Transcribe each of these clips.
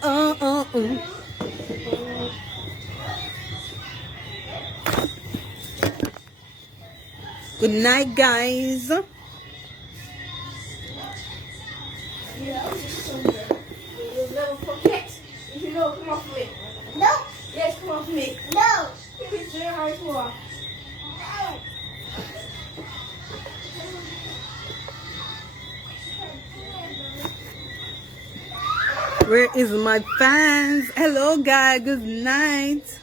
Oh. Good night, guys. Yeah, you'll never forget. If you know, come off me. No. Yes, come off me. No. If it's very hard to walk. Where is my fans? Hello, guys. Good night.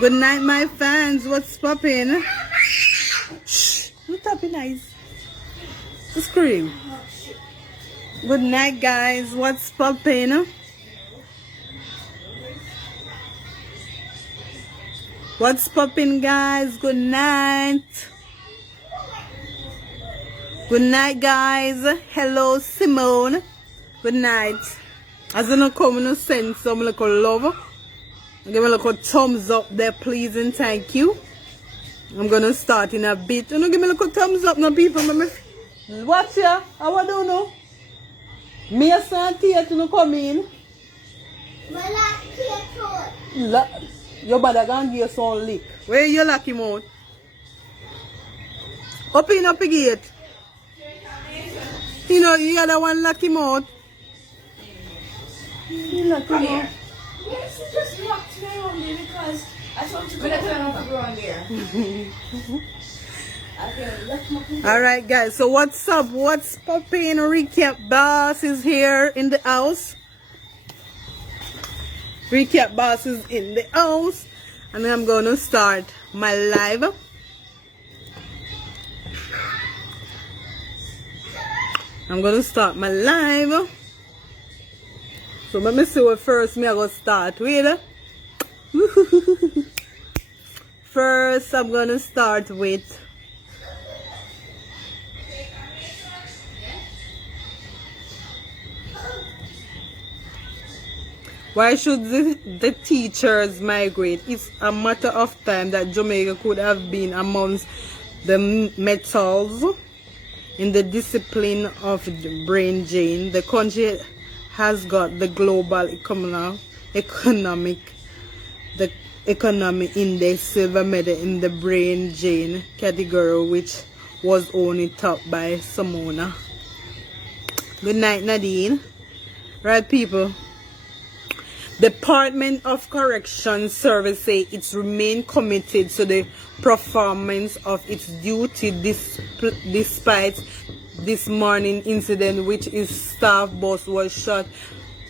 Good night, my fans. What's popping? Shh. Don't tap your eyes. Scream. Good night, guys. What's popping? What's popping, guys? Good night. Good night, guys. Hello, Simone. Good night. As you come and send some little love, give me a little thumbs up there, please, and thank you. I'm gonna start in a bit. You know, give me a little thumbs up, no people. Watch ya. How I don't know. Me a stand here to come in. Your brother gonna give you some lick. Where you lock him out? Open up the gate. You know, you other one lock him out. You lock him out. Yes, you just locked me on there because I told you to go on there. Alright, guys, so what's up? What's popping? Recap Boss is here in the house. Recap Boss is in the house. And I'm gonna start my live. I'm gonna start my live. So let me see what first me I gonna start with. First I'm gonna start with why should the teachers migrate? It's a matter of time that Jamaica could have been amongst the metals in the discipline of brain drain. The country has got the global economy index silver medal in the brain drain category, which was only topped by Simona. Good night, Nadine. Right, people. Department of Correction Service say it's remained committed to the performance of its duty despite this morning incident, which is staff bus was shot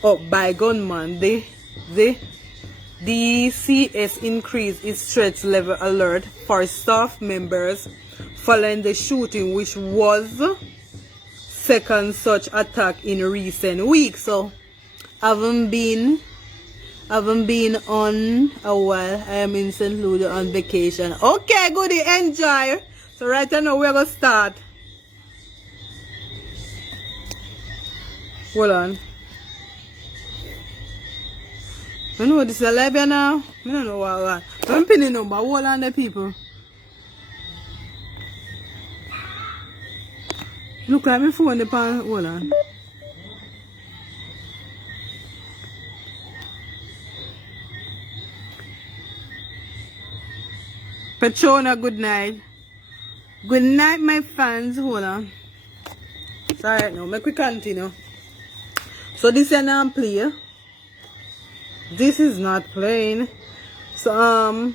up by gunman. The DCS increased its threat level alert for staff members following the shooting, which was second such attack in recent weeks. So haven't been on a while. I am in St. Lucia on vacation. Okay, goodie, enjoy. So right now we're gonna start. Hold on. I know this is a live now. I don't know what. I'm pinning number. Hold on, the people. Look at my phone. The pan. Hold on. Petrona, good night. Good night, my fans. Hold on. Sorry, now make we continue. So this is not play. This is not playing. So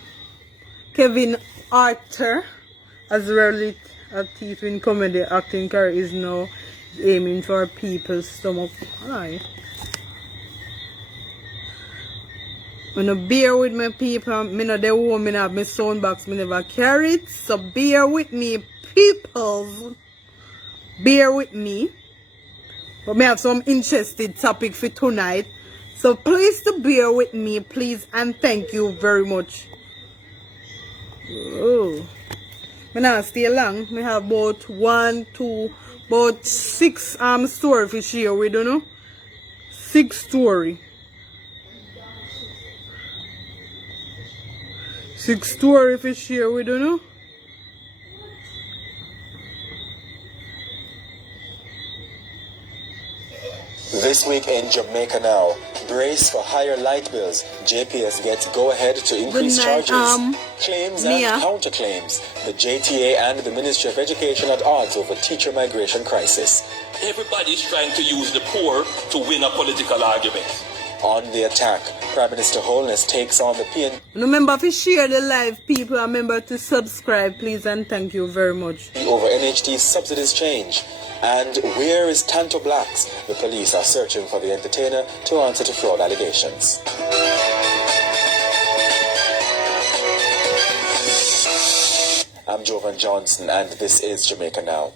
Kevin Arthur, as rarely a thief in comedy acting career, is now aiming for people's stomach. Alright. When you bear with me, people, me know the woman have my sound box, me never carry it. So bear with me, peoples. Bear with me. But me have some interesting topic for tonight. So please to bear with me, please, and thank you very much. Oh. Me not stay long. Me have about 6 story for share with, you know. 6 story. 6 story for share with, you know. This week in Jamaica Now, brace for higher light bills. JPS gets go-ahead to increase charges. Claims and counterclaims. The JTA and the Ministry of Education at odds over teacher migration crisis. Everybody's trying to use the poor to win a political argument. On the attack, Prime Minister Holness takes on the PNP. Remember to share the live, people. Remember to subscribe, please, and thank you very much. Over NHT subsidies change. And where is Tanto Blacks? The police are searching for the entertainer to answer to fraud allegations. I'm Jovan Johnson, and this is Jamaica Now.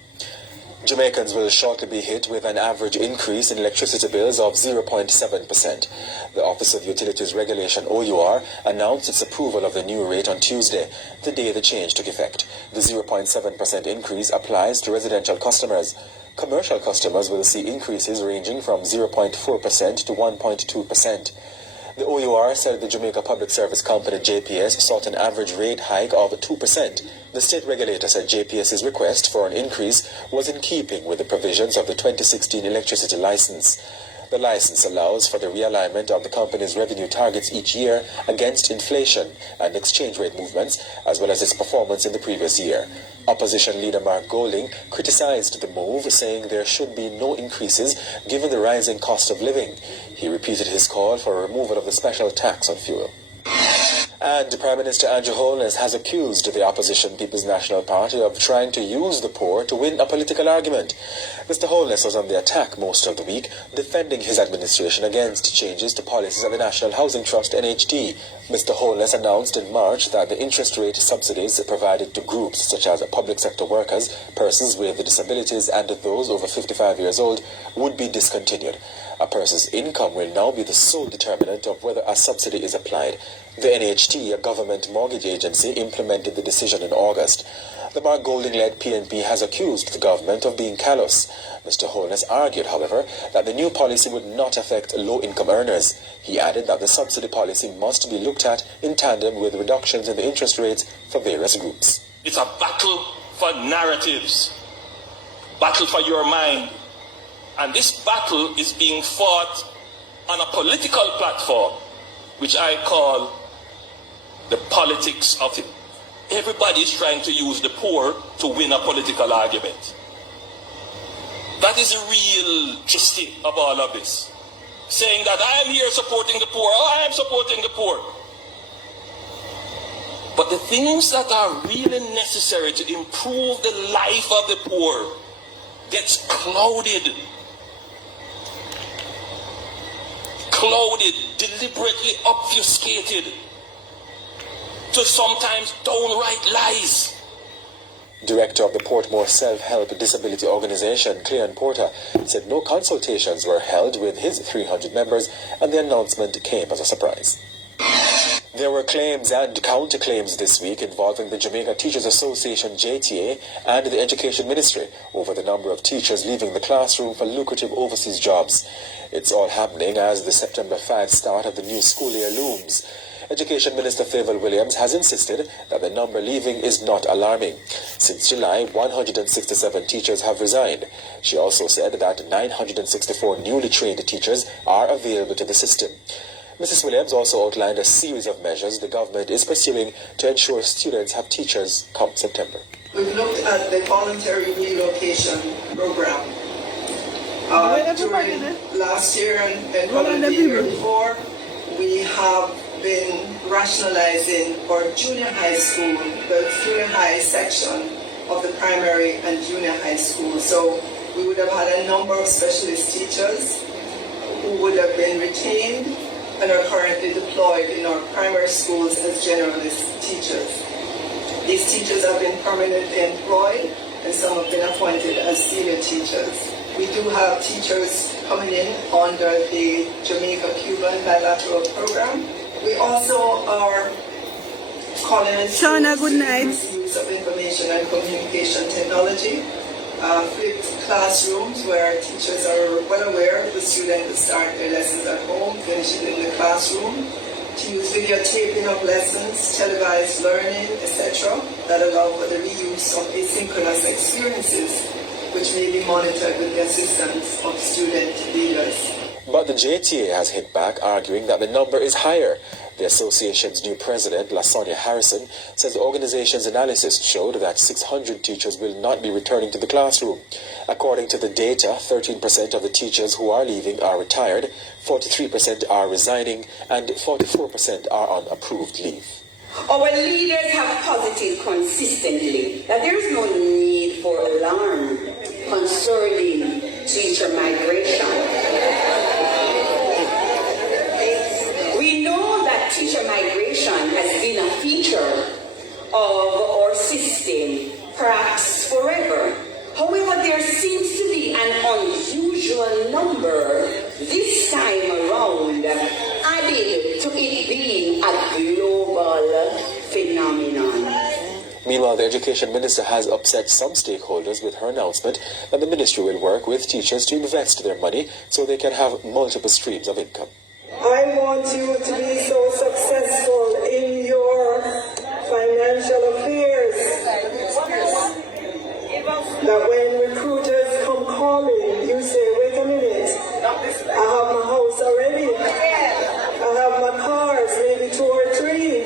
Jamaicans will shortly be hit with an average increase in electricity bills of 0.7%. The Office of Utilities Regulation, OUR, announced its approval of the new rate on Tuesday, the day the change took effect. The 0.7% increase applies to residential customers. Commercial customers will see increases ranging from 0.4% to 1.2%. The OUR said the Jamaica Public Service Company, JPS, sought an average rate hike of 2%. The state regulator said JPS's request for an increase was in keeping with the provisions of the 2016 electricity license. The license allows for the realignment of the company's revenue targets each year against inflation and exchange rate movements, as well as its performance in the previous year. Opposition leader Mark Golding criticized the move, saying there should be no increases given the rising cost of living. He repeated his call for a removal of the special tax on fuel. And Prime Minister Andrew Holness has accused the opposition People's National Party of trying to use the poor to win a political argument. Mr. Holness was on the attack most of the week, defending his administration against changes to policies of the National Housing Trust, NHT. Mr. Holness announced in March that the interest rate subsidies provided to groups such as public sector workers, persons with disabilities, and those over 55 years old would be discontinued. A person's income will now be the sole determinant of whether a subsidy is applied. The NHT, a government mortgage agency, implemented the decision in August. The Mark Golding-led PNP has accused the government of being callous. Mr. Holness argued, however, that the new policy would not affect low-income earners. He added that the subsidy policy must be looked at in tandem with reductions in the interest rates for various groups. It's a battle for narratives, battle for your mind. And this battle is being fought on a political platform, which I call the politics of it. Everybody is trying to use the poor to win a political argument. That is the real gist of all of this. Saying that I am here supporting the poor, I am supporting the poor. But the things that are really necessary to improve the life of the poor gets clouded, deliberately obfuscated to sometimes downright lies. Director of the Portmore Self-Help Disability Organization, Cleon Porter, said no consultations were held with his 300 members, and the announcement came as a surprise. There were claims and counterclaims this week involving the Jamaica Teachers Association, JTA, and the Education Ministry over the number of teachers leaving the classroom for lucrative overseas jobs. It's all happening as the September 5 start of the new school year looms. Education Minister Favour Williams has insisted that the number leaving is not alarming. Since July, 167 teachers have resigned. She also said that 964 newly trained teachers are available to the system. Mrs. Williams also outlined a series of measures the government is pursuing to ensure students have teachers come September. We've looked at the voluntary relocation program. During last year and probably the year before, we have been rationalizing for junior high school, the junior high section of the primary and junior high school. So we would have had a number of specialist teachers who would have been retained and are currently deployed in our primary schools as generalist teachers. These teachers have been permanently employed and some have been appointed as senior teachers. We do have teachers coming in under the Jamaica-Cuban bilateral program. We also are calling on Shauna, good night. Use of information and communication technology, flipped classrooms where teachers are well aware the student will start their lessons at home, finish it in the classroom, to use videotaping of lessons, televised learning, etc., that allow for the reuse of asynchronous experiences which may be monitored with the assistance of student leaders. But the JTA has hit back, arguing that the number is higher. The association's new president, LaSonia Harrison, says the organization's analysis showed that 600 teachers will not be returning to the classroom. According to the data, 13% of the teachers who are leaving are retired, 43% are resigning, and 44% are on approved leave. Our leaders have posited consistently that there is no need for alarm concerning teacher migration. We know that teacher migration has been a feature of our system, perhaps forever. However, there seems to be an unusual number this time around, added to it being a global phenomenon. Meanwhile, the Education Minister has upset some stakeholders with her announcement that the ministry will work with teachers to invest their money so they can have multiple streams of income. I want you to be so successful in your financial affairs that when recruiters come calling, you say, wait a minute, I have my house already, I have my cars, maybe 2 or 3, I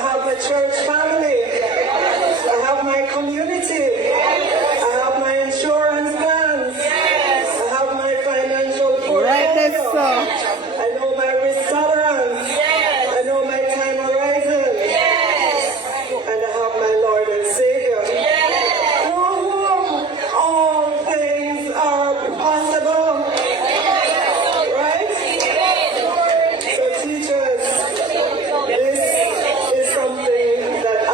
have my church family, I have my community, I have my insurance plans, I have my financial portfolio. Right there, sir. I know my risk tolerance. I know my time horizon. And I have my Lord and Savior. For whom all things are possible. Right? So teachers, this is something that I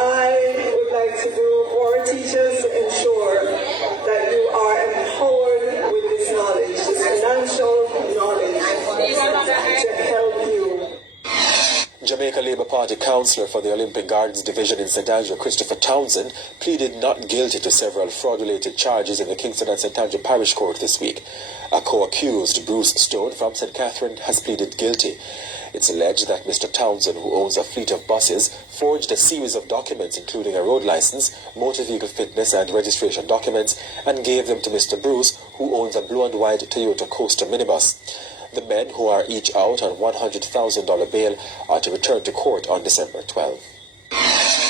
would like to do for teachers to ensure that you are empowered with this knowledge, this financial knowledge, to help you. Jamaica Labour Party councillor for the Olympic Gardens Division in St. Andrew, Christopher Townsend, pleaded not guilty to several fraud-related charges in the Kingston and St. Andrew Parish Court this week. A co-accused, Bruce Stone from St. Catherine, has pleaded guilty. It's alleged that Mr. Townsend, who owns a fleet of buses, forged a series of documents including a road license, motor vehicle fitness and registration documents, and gave them to Mr. Bruce, who owns a blue and white Toyota Coaster minibus. The men, who are each out on $100,000 bail, are to return to court on December 12.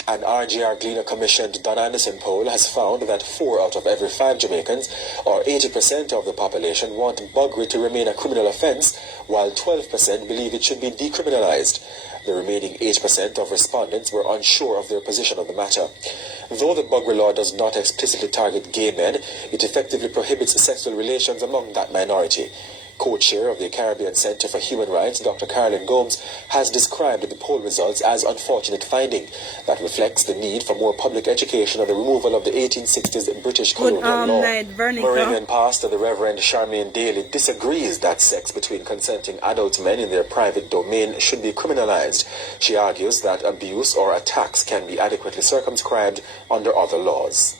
An RGR Gleaner commissioned Don Anderson poll has found that 4 out of every 5 Jamaicans, or 80% of the population, want buggery to remain a criminal offence, while 12% believe it should be decriminalised. The remaining 8% of respondents were unsure of their position on the matter. Though the buggery law does not explicitly target gay men, it effectively prohibits sexual relations among that minority. Co-chair of the Caribbean Centre for Human Rights, Dr. Carolyn Gomes, has described the poll results as unfortunate finding that reflects the need for more public education on the removal of the 1860s British colonial law. Moravian pastor the Reverend Charmaine Daly disagrees that sex between consenting adult men in their private domain should be criminalized. She argues that abuse or attacks can be adequately circumscribed under other laws.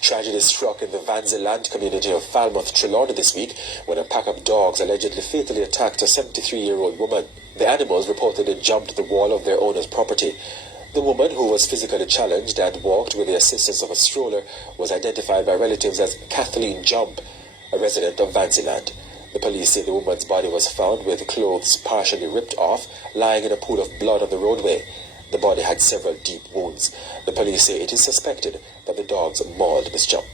Tragedy struck in the Vanziland community of Falmouth, Trelawney this week when a pack of dogs allegedly fatally attacked a 73-year-old woman. The animals reportedly jumped the wall of their owner's property. The woman, who was physically challenged and walked with the assistance of a stroller, was identified by relatives as Kathleen Jump, a resident of Vanziland. The police say the woman's body was found with clothes partially ripped off, lying in a pool of blood on the roadway. The body had several deep wounds. The police say it is suspected that the dogs mauled Miss Jump.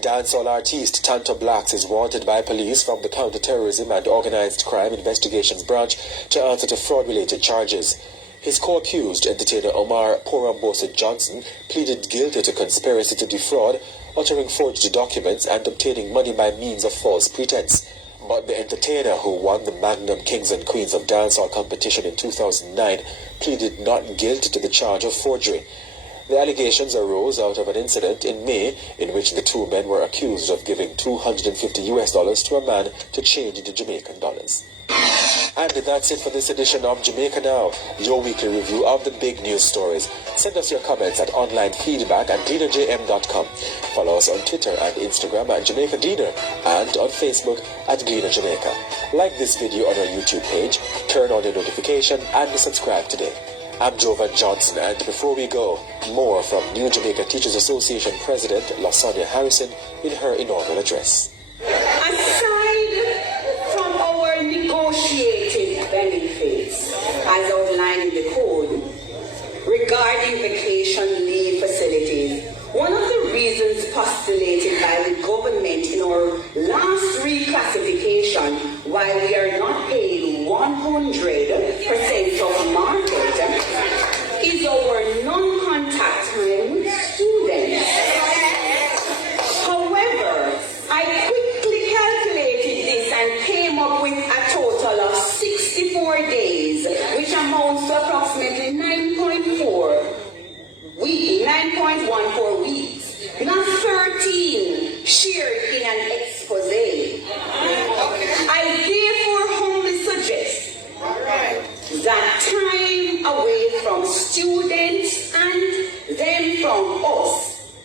Dancehall artiste Tanto Blacks is wanted by police from the Counter-Terrorism and Organized Crime Investigations Branch to answer to fraud-related charges. His co-accused, entertainer Omar Porambosa Johnson, pleaded guilty to conspiracy to defraud, uttering forged documents and obtaining money by means of false pretense. But the entertainer, who won the Magnum Kings and Queens of Dancehall competition in 2009, pleaded not guilty to the charge of forgery. The allegations arose out of an incident in May in which the two men were accused of giving $250 to a man to change into Jamaican dollars. And that's it for this edition of Jamaica Now, your weekly review of the big news stories. Send us your comments at onlinefeedback@gleanerjm.com. Follow us on Twitter and Instagram at Jamaica Gleaner and on Facebook at Gleaner Jamaica. Like this video on our YouTube page, turn on your notification and subscribe today. I'm Jovan Johnson, and before we go, more from New Jamaica Teachers Association President LaSonia Harrison in her inaugural address. Aside from our negotiated benefits, as outlined in the code, regarding vacation leave facilities, one of the reasons postulated by the government in our last reclassification why we are not paying 100% of market is our non-contact time with students. However, I quickly calculated this and came up with a total of 64 days, which amounts to approximately 9.14 weeks, not 13 shared in an expose. I therefore humbly suggest that time away from students and them from us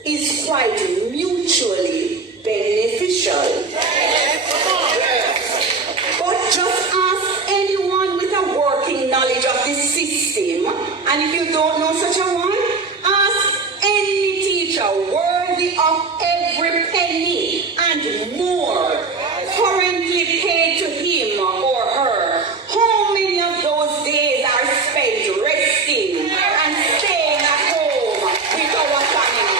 is quite mutually beneficial. But just ask anyone with a working knowledge of the system, and if you don't know such a one, ask any teacher worthy of every penny and more currently paid to him or her. How many of those days are spent resting and staying at home with our family?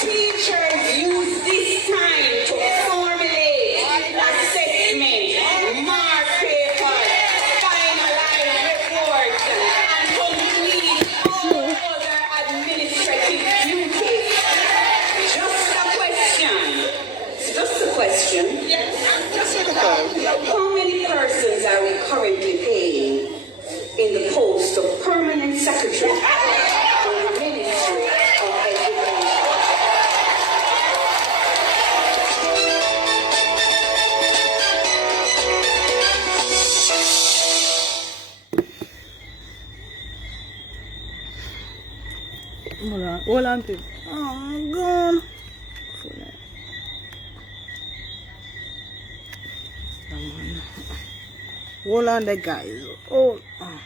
Teachers use this time to formulate assessment, mark papers, finalize reports, and complete all other administrative duties. Just a question. How many persons are we currently paying in the post of permanent secretary in the Ministry of Education? Hold on, please. Oh, God. Hold on there, guys. Hold on.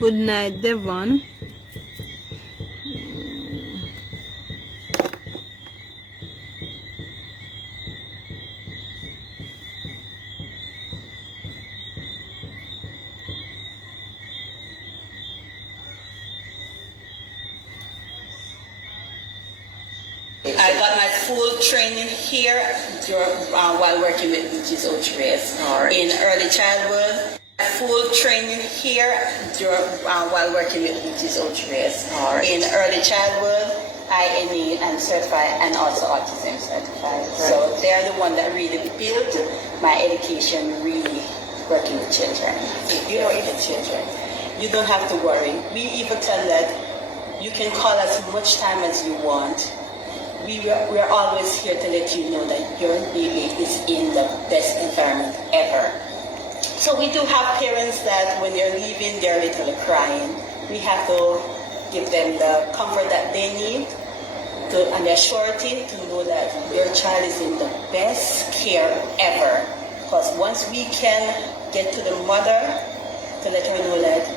Good night, Devon. I got my full training here while working with Mrs. Ochres in early childhood. Full training here while working with Mrs. Ochres in early childhood, INE and certified, and also autism certified. Right. So they're the one that really built my education, really working with children. You know, even children, you don't have to worry. We even tell that you can call as much time as you want. We're always here to let you know that your baby is in the best environment ever. So we do have parents that when they're leaving, they're literally crying. We have to give them the comfort that they need and the surety to know that their child is in the best care ever. Because once we can get to the mother to let her know that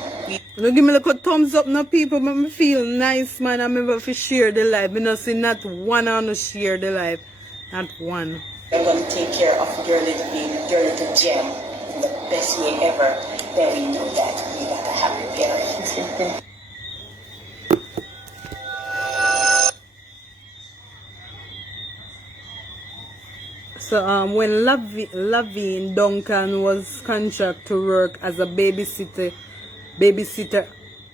Look, give me a thumbs up now, people. Make me feel nice, man. I'm able to share the life. I don't see not one on to share the life. Not one. They're going to take care of your little baby, your little gem in the best way ever. Then we know that we got a happy parent. So when Lavine Duncan was contracted to work as a babysitter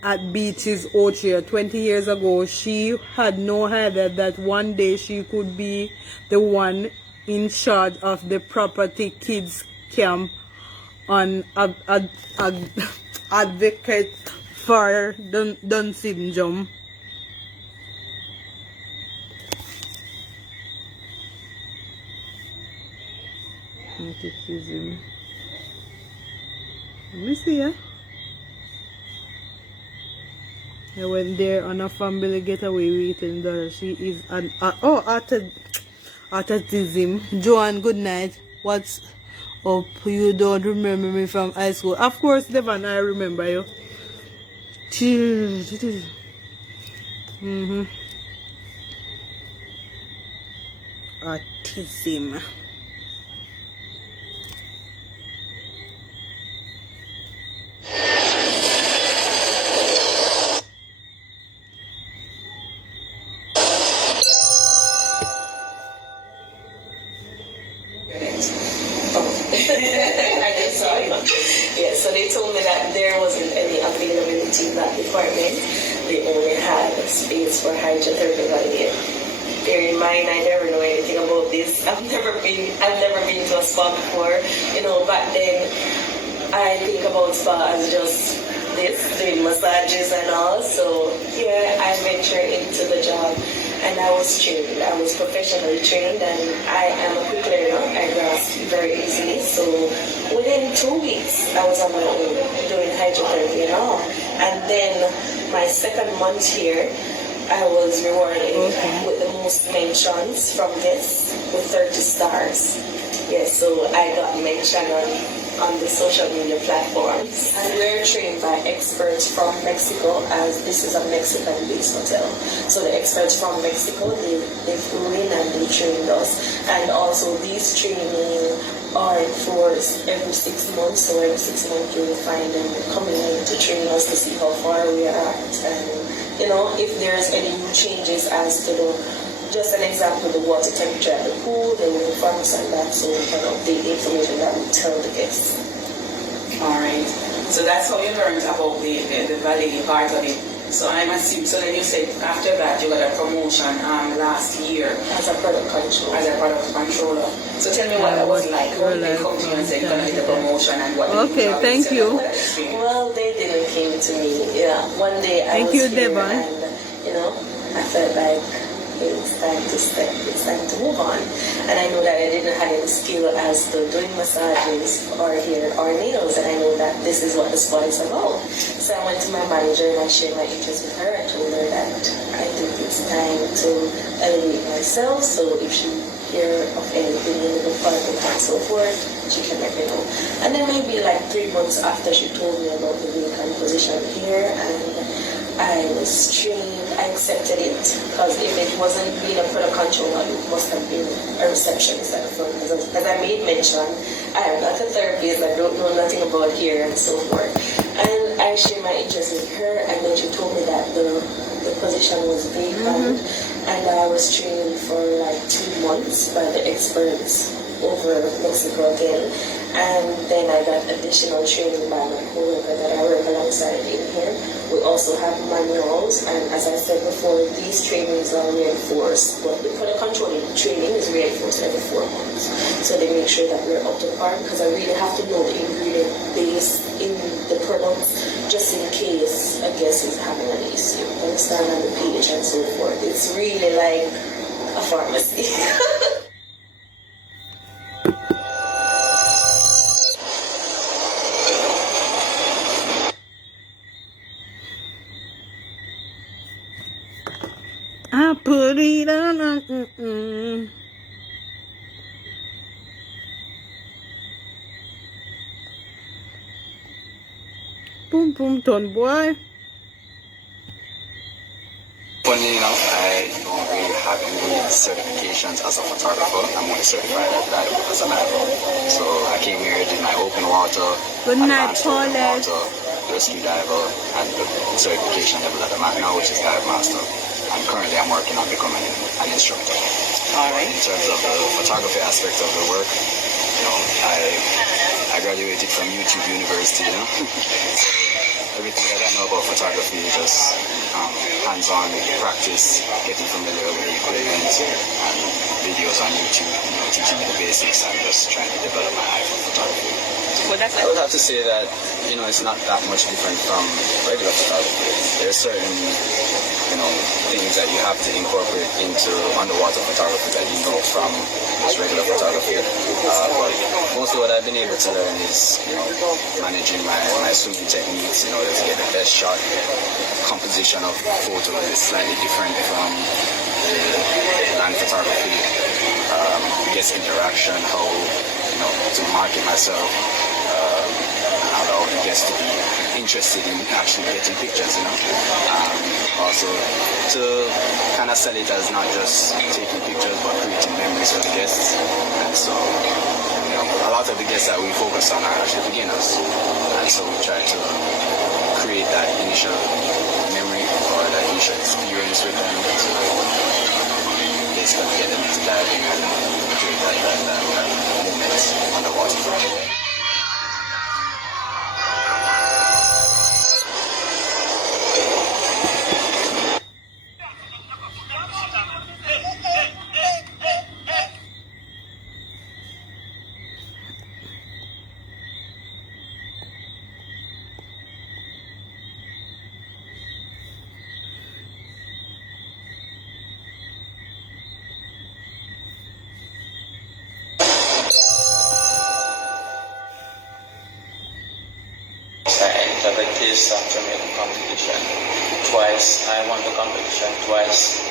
at Beaches Orchard 20 years ago, she had no idea that one day she could be the one in charge of the property kids camp on advocate for Down syndrome. Autism. Let me see ya. I went there on a family getaway with her daughter. She is an autism. Joanne, good night. What's up? You don't remember me from high school? Of course, Devon, I remember you. Autism. I just saw it. Yeah, so they told me that there wasn't any availability in that department. They only had space for hydrotherapy validate. Bear in mind, I never know anything about this. I've never been to a spa before. You know, back then I think about spa as just this, doing massages and all. So yeah, I ventured into the job. And I was trained. I was professionally trained, and I am a quick learner. I grasp very easily. So within 2 weeks, I was on my own doing hydrotherapy and all. And then my second month here, I was rewarded with the most mentions from this with 30 stars. Yes, so I got mentioned on the social media platforms. And we're trained by experts from Mexico, as this is a Mexican-based hotel. So the experts from Mexico, they flew in and they trained us. And also these training are in force every 6 months. So every 6 months you will find them coming in to train us to see how far we are at. And, you know, if there's any new changes as to just an example, the water temperature at the pool, they will inform us on that, so we can update the information that we tell the guests. Alright, so that's how you learned about the validating part of it. So I'm assuming, so then you said after that you got a promotion last year. As a product controller. As a product controller. So tell me what that was like. When they come to you and say you're going to get a promotion and what okay, thank you. Well, they didn't came to me. Yeah, one day I was here and, you know, I felt like it's time to step, it's time to move on. And I know that I didn't have any skill as to doing massages or hair or nails, and I know that this is what the spa is about. So I went to my manager and I shared my interest with her. I told her that I think it's time to elevate myself, so if she hear of anything in the department and so forth, she can let me know. And then maybe like 3 months after she told me about the vacant position here, and I was trained, I accepted it, because if it wasn't being a product controller, it must have been a receptionist at the front. As I made mention, I am not a therapist, I don't know nothing about hair and so forth. And I shared my interest with her, and then she told me that the position was vacant, and I was trained for like 2 months by the experts over Mexico again. And then I got additional training by my coworker that I work alongside in here. We also have manuals, and as I said before, these trainings are reinforced. But the product controlling training is reinforced every 4 months. So they make sure that we're up to par, because I really have to know the ingredient base in the products, just in case a guest is having an issue. Understand on the page and so forth. It's really like a pharmacy. I put it on. Boom, boom, ton boy. Funny enough, I don't really have any certifications as a photographer. I'm only certified as a diver. So I came here, did my open water, Good night, advanced open Paulette. water, rescue diver, and the certification level that I'm at now, which is dive master. and currently I'm working on becoming an instructor. All right. In terms of the photography aspect of the work, I graduated from YouTube University, everything that I know about photography is just hands-on practice, getting familiar with the equipment and videos on YouTube, teaching me the basics and just trying to develop my eye for photography. Well, that's I would have to say that, it's not that much different from regular photography. There's certain, things that you have to incorporate into underwater photography that you know from just regular photography. But mostly what I've been able to learn is, managing my swimming techniques in order to get the best shot. Composition of photos is slightly different from the land photography. Guest interaction, how, to market myself, allow the guests to be interested in actually getting pictures, also to kind of sell it as not just taking pictures but creating memories for the guests. And so, a lot of the guests that we focus on are actually beginners, and so we try to create that initial memory or that initial experience with them to basically get them to diving and create that moment underwater. Jamaican competition twice. I won the competition twice.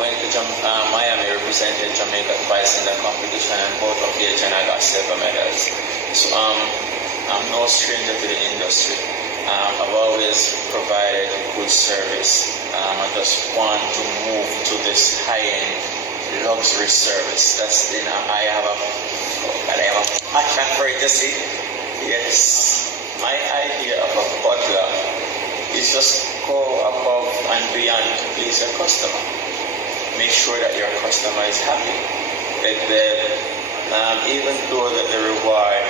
Went to Miami, represented Jamaica twice in the competition, and both occasions I got silver medals. So I'm no stranger to the industry. I've always provided good service. I just want to move to this high-end luxury service. That's I have a passion for it. You see, yes. My idea of a butler is just go above and beyond to please your customer. Make sure that your customer is happy. Even though that the reward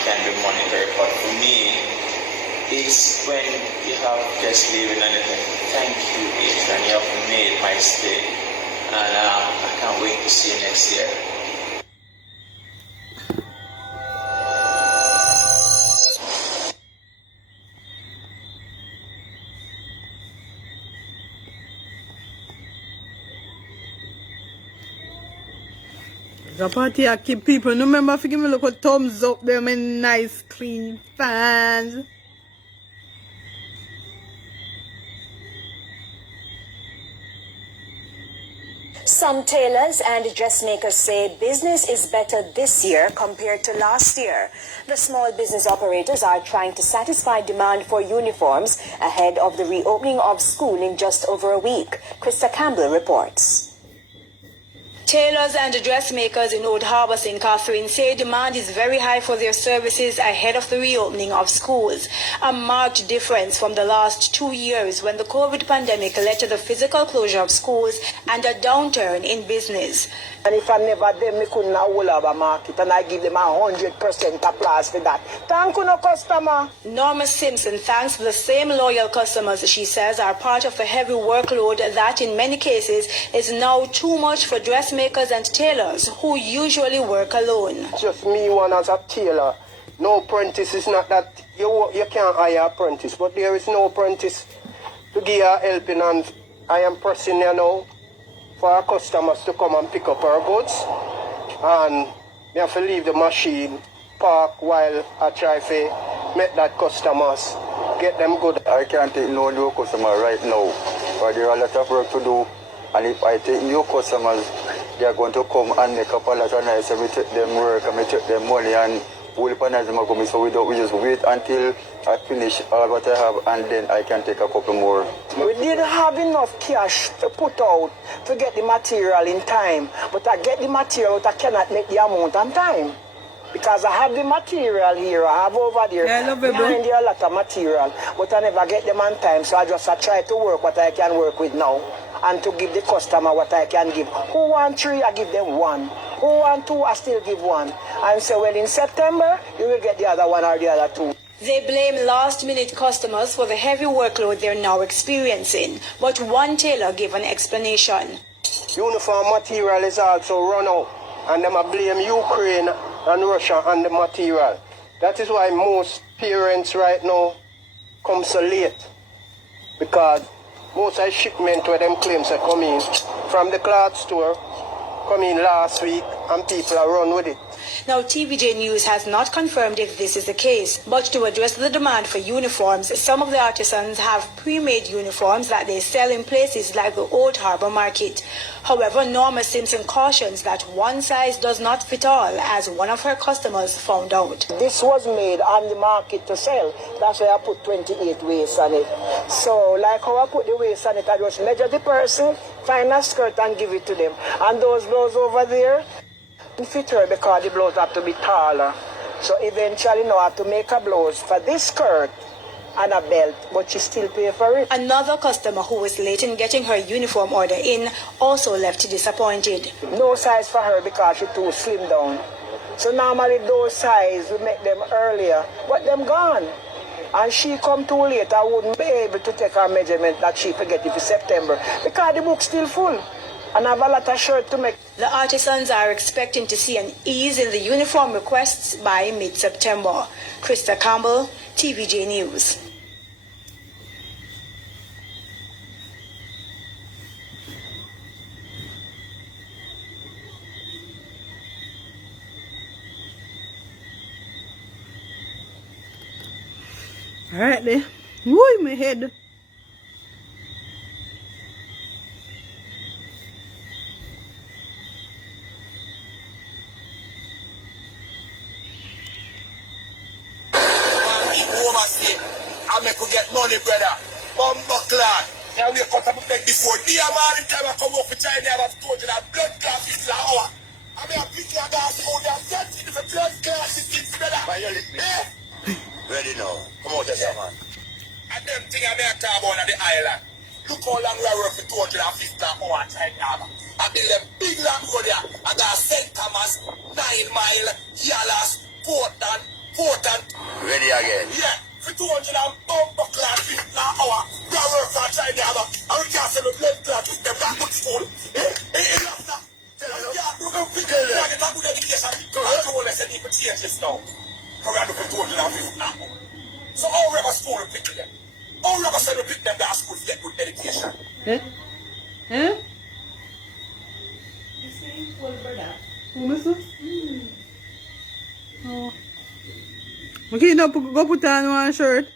can be monetary, but for me, it's when you have guests leaving and you think, thank you, Adrian, you have made my stay. And I can't wait to see you next year. The party I keep people. Remember to give me a little thumbs up there, my nice clean fans. Some tailors and dressmakers say business is better this year compared to last year. The small business operators are trying to satisfy demand for uniforms ahead of the reopening of school in just over a week. Krista Campbell reports. Tailors and dressmakers in Old Harbour, St. Catherine say demand is very high for their services ahead of the reopening of schools. A marked difference from the last 2 years when the COVID pandemic led to the physical closure of schools and a downturn in business. And if I never them, me couldn't hold up a market, and I give them 100% applause for that. Thank you, no customer. Norma Simpson thanks the same loyal customers she says are part of a heavy workload that in many cases is now too much for dressmakers and tailors who usually work alone. Just me one as a tailor. No apprentice. Is not that you can't hire apprentice, but there is no apprentice to give her helping, and I am pressing you now for our customers to come and pick up our goods, and we have to leave the machine park while I try to make that customers get them good. I can't take no new customer right now, but there are a lot of work to do, and if I take new customers, they are going to come and make up a lot of nice, and we take them work and we take them money, and whole panels are coming, so we just wait until I finish all what I have, and then I can take a couple more. We didn't have enough cash to put out to get the material in time, but I get the material, but I cannot make the amount on time. Because I have the material here, I have over there, behind there a lot of material, but I never get them on time, so I try to work what I can work with now. and to give the customer what I can give. Who want 3, I give them 1. Who want 2, I still give 1. And say, well, in September, you will get the other 1 or the other 2. They blame last-minute customers for the heavy workload they're now experiencing, but one tailor gave an explanation. Uniform material is also run out, and them blame Ukraine and Russia on the material. That is why most parents right now come so late, because most of the shipment where them claims are coming from the cloth store come in last week, and people are run with it. Now, TVJ News has not confirmed if this is the case, but to address the demand for uniforms, some of the artisans have pre-made uniforms that they sell in places like the Old Harbour Market. However, Norma Simpson cautions that one size does not fit all, as one of her customers found out. This was made on the market to sell. That's why I put 28 waists on it. So, like how I put the waist on it, I just measure the person, find a skirt and give it to them. And those blows over there, fit her because the blouse have to be taller. So eventually now I have to make a blouse for this skirt and a belt, but she still pay for it. Another customer who was late in getting her uniform order in also left disappointed. No size for her because she too slim down. So normally those size we make them earlier, but them gone. And she come too late, I wouldn't be able to take her measurement that she forget it for September because the book's still full. And I have a lot of shirt to make. The artisans are expecting to see an ease in the uniform requests by mid-September. Krista Campbell, TVJ News. All right, then. Woo, my head. I make you get money, brother. Bumper clan. Now we cut up a bed before. Dear man, in time I come up with China, I have told you that blood clot is an hour. I mean, I'm picking a gas food and setting if a blood clot is things, brother. But you listen. Ready now. Come out there, man. And them thing I make talk about on the island. Look how long we are working 250 hours China. I build a big land road there. I got St. Thomas, 9 Mile, Yalas, Portland. Ready again? Yeah. For 200 and bumper clock an hour, we are working for China, and we can't sell the blood clot with them that much full. Enough now. Tell us, yeah, we're going to pick it. We're going to do education. Because I told us that people change this now. Because we are looking 250 an hour. So all rubber school will pick them. All rubber said we pick them that school to get good education. Eh? You see, full brother. Who, mister? Oh. Okay, now go put on one shirt.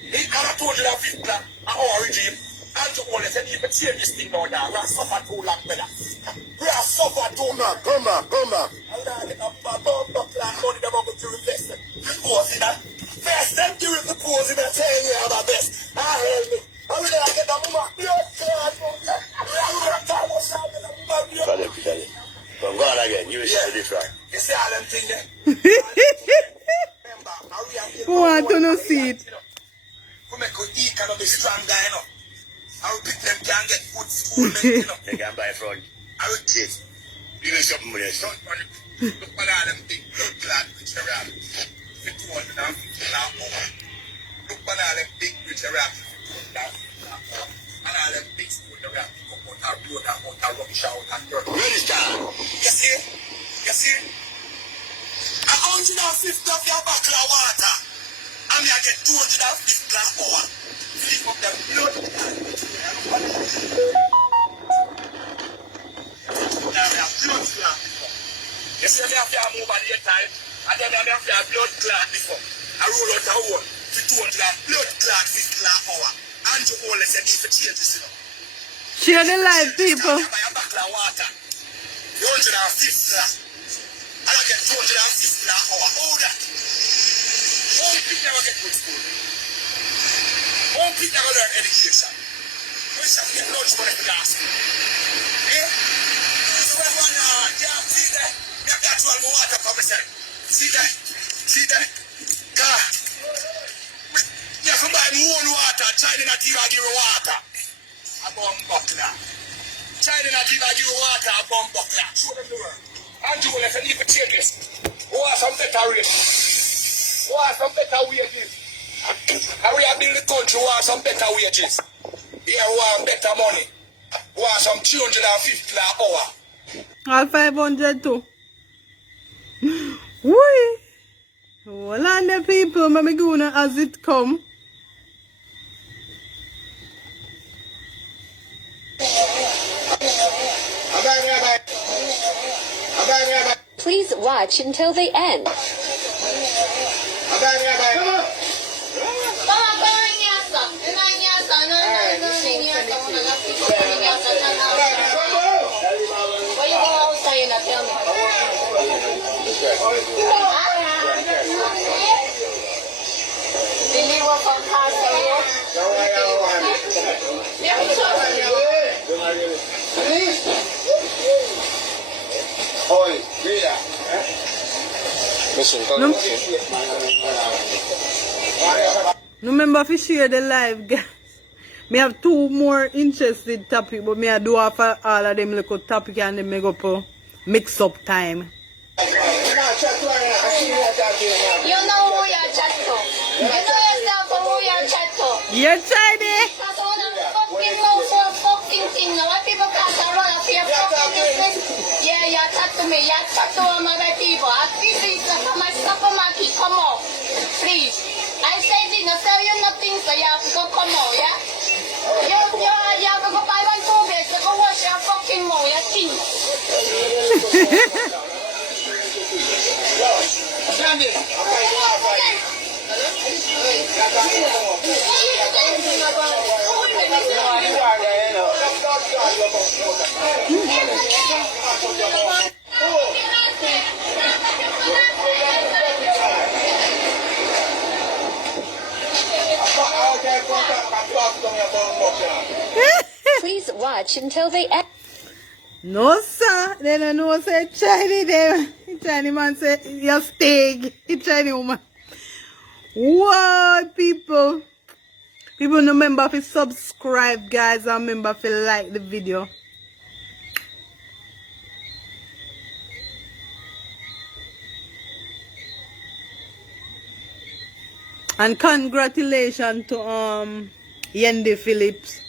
He got a 250 an hour regime. And to all said, you can change this thing now. We have suffered too long, brother. We have suffered too long. Come back. And now get a bumper plan money that we're going to invest in. Propose in that. First, them give us the pose in the 10 years of our best. I help me. I will get the mama. Come on again. You will see the difference. You see all them things there? Who want to know seat? We make an economic strong guy, you know. I will pick them can get good school, you know. They can buy front. I will take. You know something with this. Look at all them big blood clot which are around. 250 an hour. Look at all them big which are around. 250 an hour. And all them big school around. Out our road, out our rubbish, out and dirt. Ready, stand. You see? 150 of your bottle of water. And I get 250 an hour. Flip up them blood. Now we have blood clot before. You see me have to move at the time. And then I have to have blood clot before. I roll out a hole to 200 blood clot 50 an hour. And you always say need to change this, you know. Share the live, people. I buy a bottle of water. 150. And I get 250 an hour. How that? How people never get good school? How people never learn education? We should get lunch money for that school. So when one see there, you have got to have water for myself. See there? God. You have to buy more water. China not even give you water. About buckler. China not even give water a bomb buckler. Show them the world. And you will have to leave it take this. Who are some better rates? Who are some better wages? And we are building the country who are some better wages. Here who are better money. Who are some 350 an hour. All 500 too. Whee! Hold on the people, maybe gonna as it come. Please watch until the end. Remember if you share the live, guys. Me have two more interested topics, but me I do have all of them little topic and them make up mix up time. You know who you're chat to. You know yourself who you're chat to. You're Chinese. Because all the fucking mouth for fucking thing. Now what people can't run up here fucking business. Yeah, you chat to me. You chat to all my people. I feel this from my supermarket. Come on. Please. I said it. No tell you nothing, so you have to go come on, yeah? You have to go buy 1 2 beds. You go wash your fucking mouth, you think. Please watch until the end. No, sir. They don't know say Chinese there. Chinese man say you're steak. Chinese woman. What people? People remember to subscribe, guys, and remember to like the video. And congratulations to Yendi Phillips.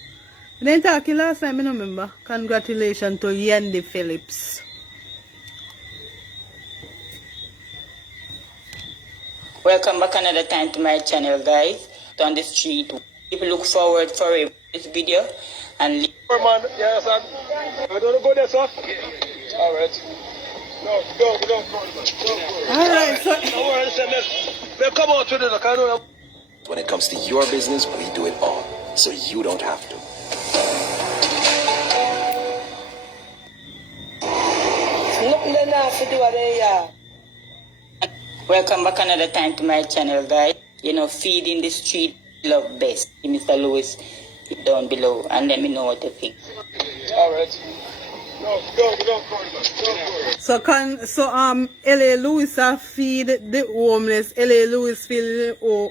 I didn't talk last time, I don't remember. Congratulations to Yendi Phillips. Welcome back another time to my channel, guys. On the street, people look forward for this video and Man, yeah, son. I don't go there, sir. All right. No, don't. All right, so come out to the When it comes to your business, we do it all, so you don't have to. nothing enough to do there. Welcome back another time to my channel, guys. You know, feeding the street love best. Mr. Lewis down below and let me know what you think. All right. No, So L.A. Lewis feed the homeless. L.A. Lewis feed the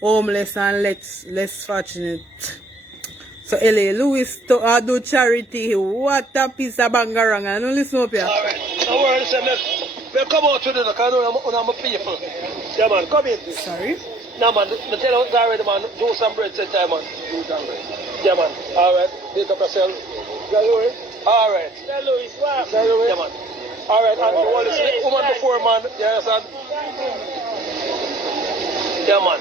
homeless and less fortunate. So L.A. Lewis to do charity. What a piece of bangarang. I don't listen up here. All right. No worries, we'll come out to the I'm a people. Yeah, man, come in. Sorry? No, man, the tell us already, man, do some bread, say time, man. Do some bread. Yeah, man. All right. Pick up yourself. Yeah, Louis. All right. Yeah, Louis. Wow. Yeah, Louis. Yeah, man. All right, and the woman before, man. Yeah, son. Yeah, man.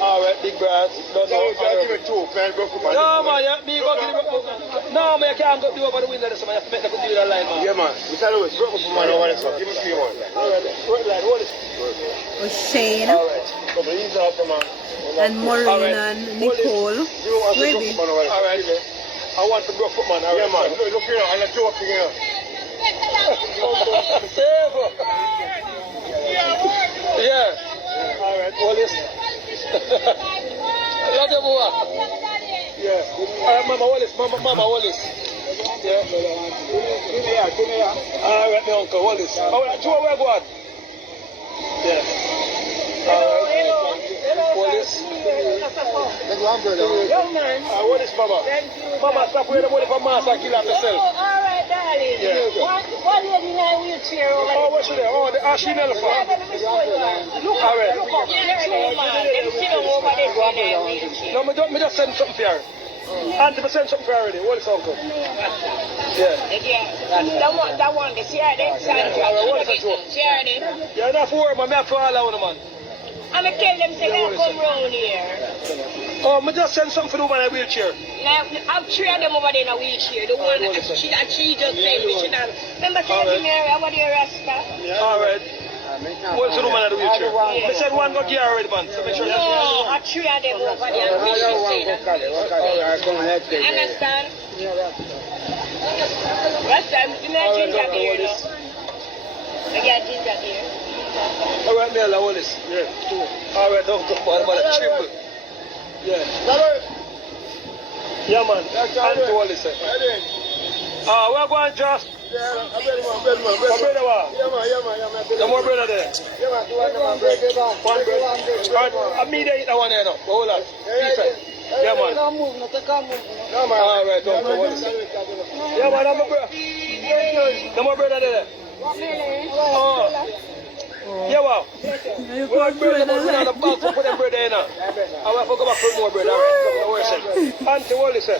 All right, big brass. No, give it 2. Can go for no, man, yeah, me go give it. No, man, you can't go do over the window, so man, you have to make them do that line, man. Yeah, man. We tell you, it's broke for man over this one. Give me 3 more. All right, work line, hold it. Shane. All right. Couple easy after, man. And Maureen and Nicole. Maybe. All right. I want the broke foot, man. All right, man. Look here, and a joke here. Yeah. All right, hold this. Love you, boy. Yeah. All right, Mama Wallace. Mama Wallace. Yeah. Give me here. All right, my uncle Wallace. All right, Joe, where go on? Yeah. All right. Wallace. Young man. What is Mama? Thank you. Mama, stop wearing the money for master and kill her yourself. Oh, all right, darling. Yeah. One lady in a wheelchair over Oh, what's she there? Oh, the Ashley Nelson. Yeah, let me show you. Look, all right. Look up. Yeah, two man. Them sit over there in a wheelchair. No, me just send something for her. Auntie, me send something for her already. What is uncle? Yeah. That one, the share them. What is that joke? Share them. You're not for man. I have to all out, man. I'm going to tell them say they come round here. Oh, me just send something for the woman in a wheelchair. Now, I'm three of them over there in a wheelchair. The one that she just said me should have. Remember, she said Mary, over there, Rasta. All right. What's the woman in the wheelchair? I said one go get her already, man. So make sure that's no, I three of them over there. Understand? Rasta, you know ginger beer, you know? I got ginger beer. All right, Mel, hold this. Yeah, two. All right, don't talk about it. Triple. Yeah. Yeah, man. And to all this. We're going just. Yeah, I'm ready, man. No more brother there. Yeah, man. One bread. I mean, they eat that one there now. Hold on. Yeah, man. No move, no take a move. No, man. All right, don't go. Yeah, man. I'm a brother. No more brother there. Oh. Yeah, wow. We're bread, we're on the box, we put them bread in now. I will go back for more bread, all right? Auntie, hold this,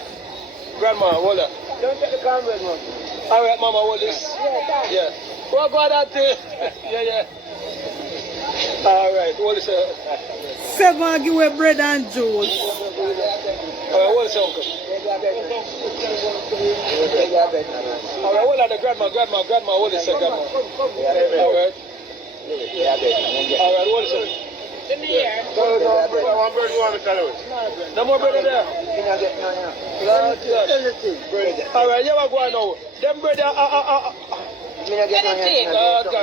Grandma, hold that. Don't take the camera, man. All right, Mama, hold this. Yeah. What about Auntie? Yeah. All right, hold this. Seven give away bread and juice. All right, hold this, Uncle. All right, hold on, Grandma, hold this, Grandma. All right. All right, what is it? In the air. One bird, you want to tell us? No more bread there. All right, you are going now. Them bread gosh,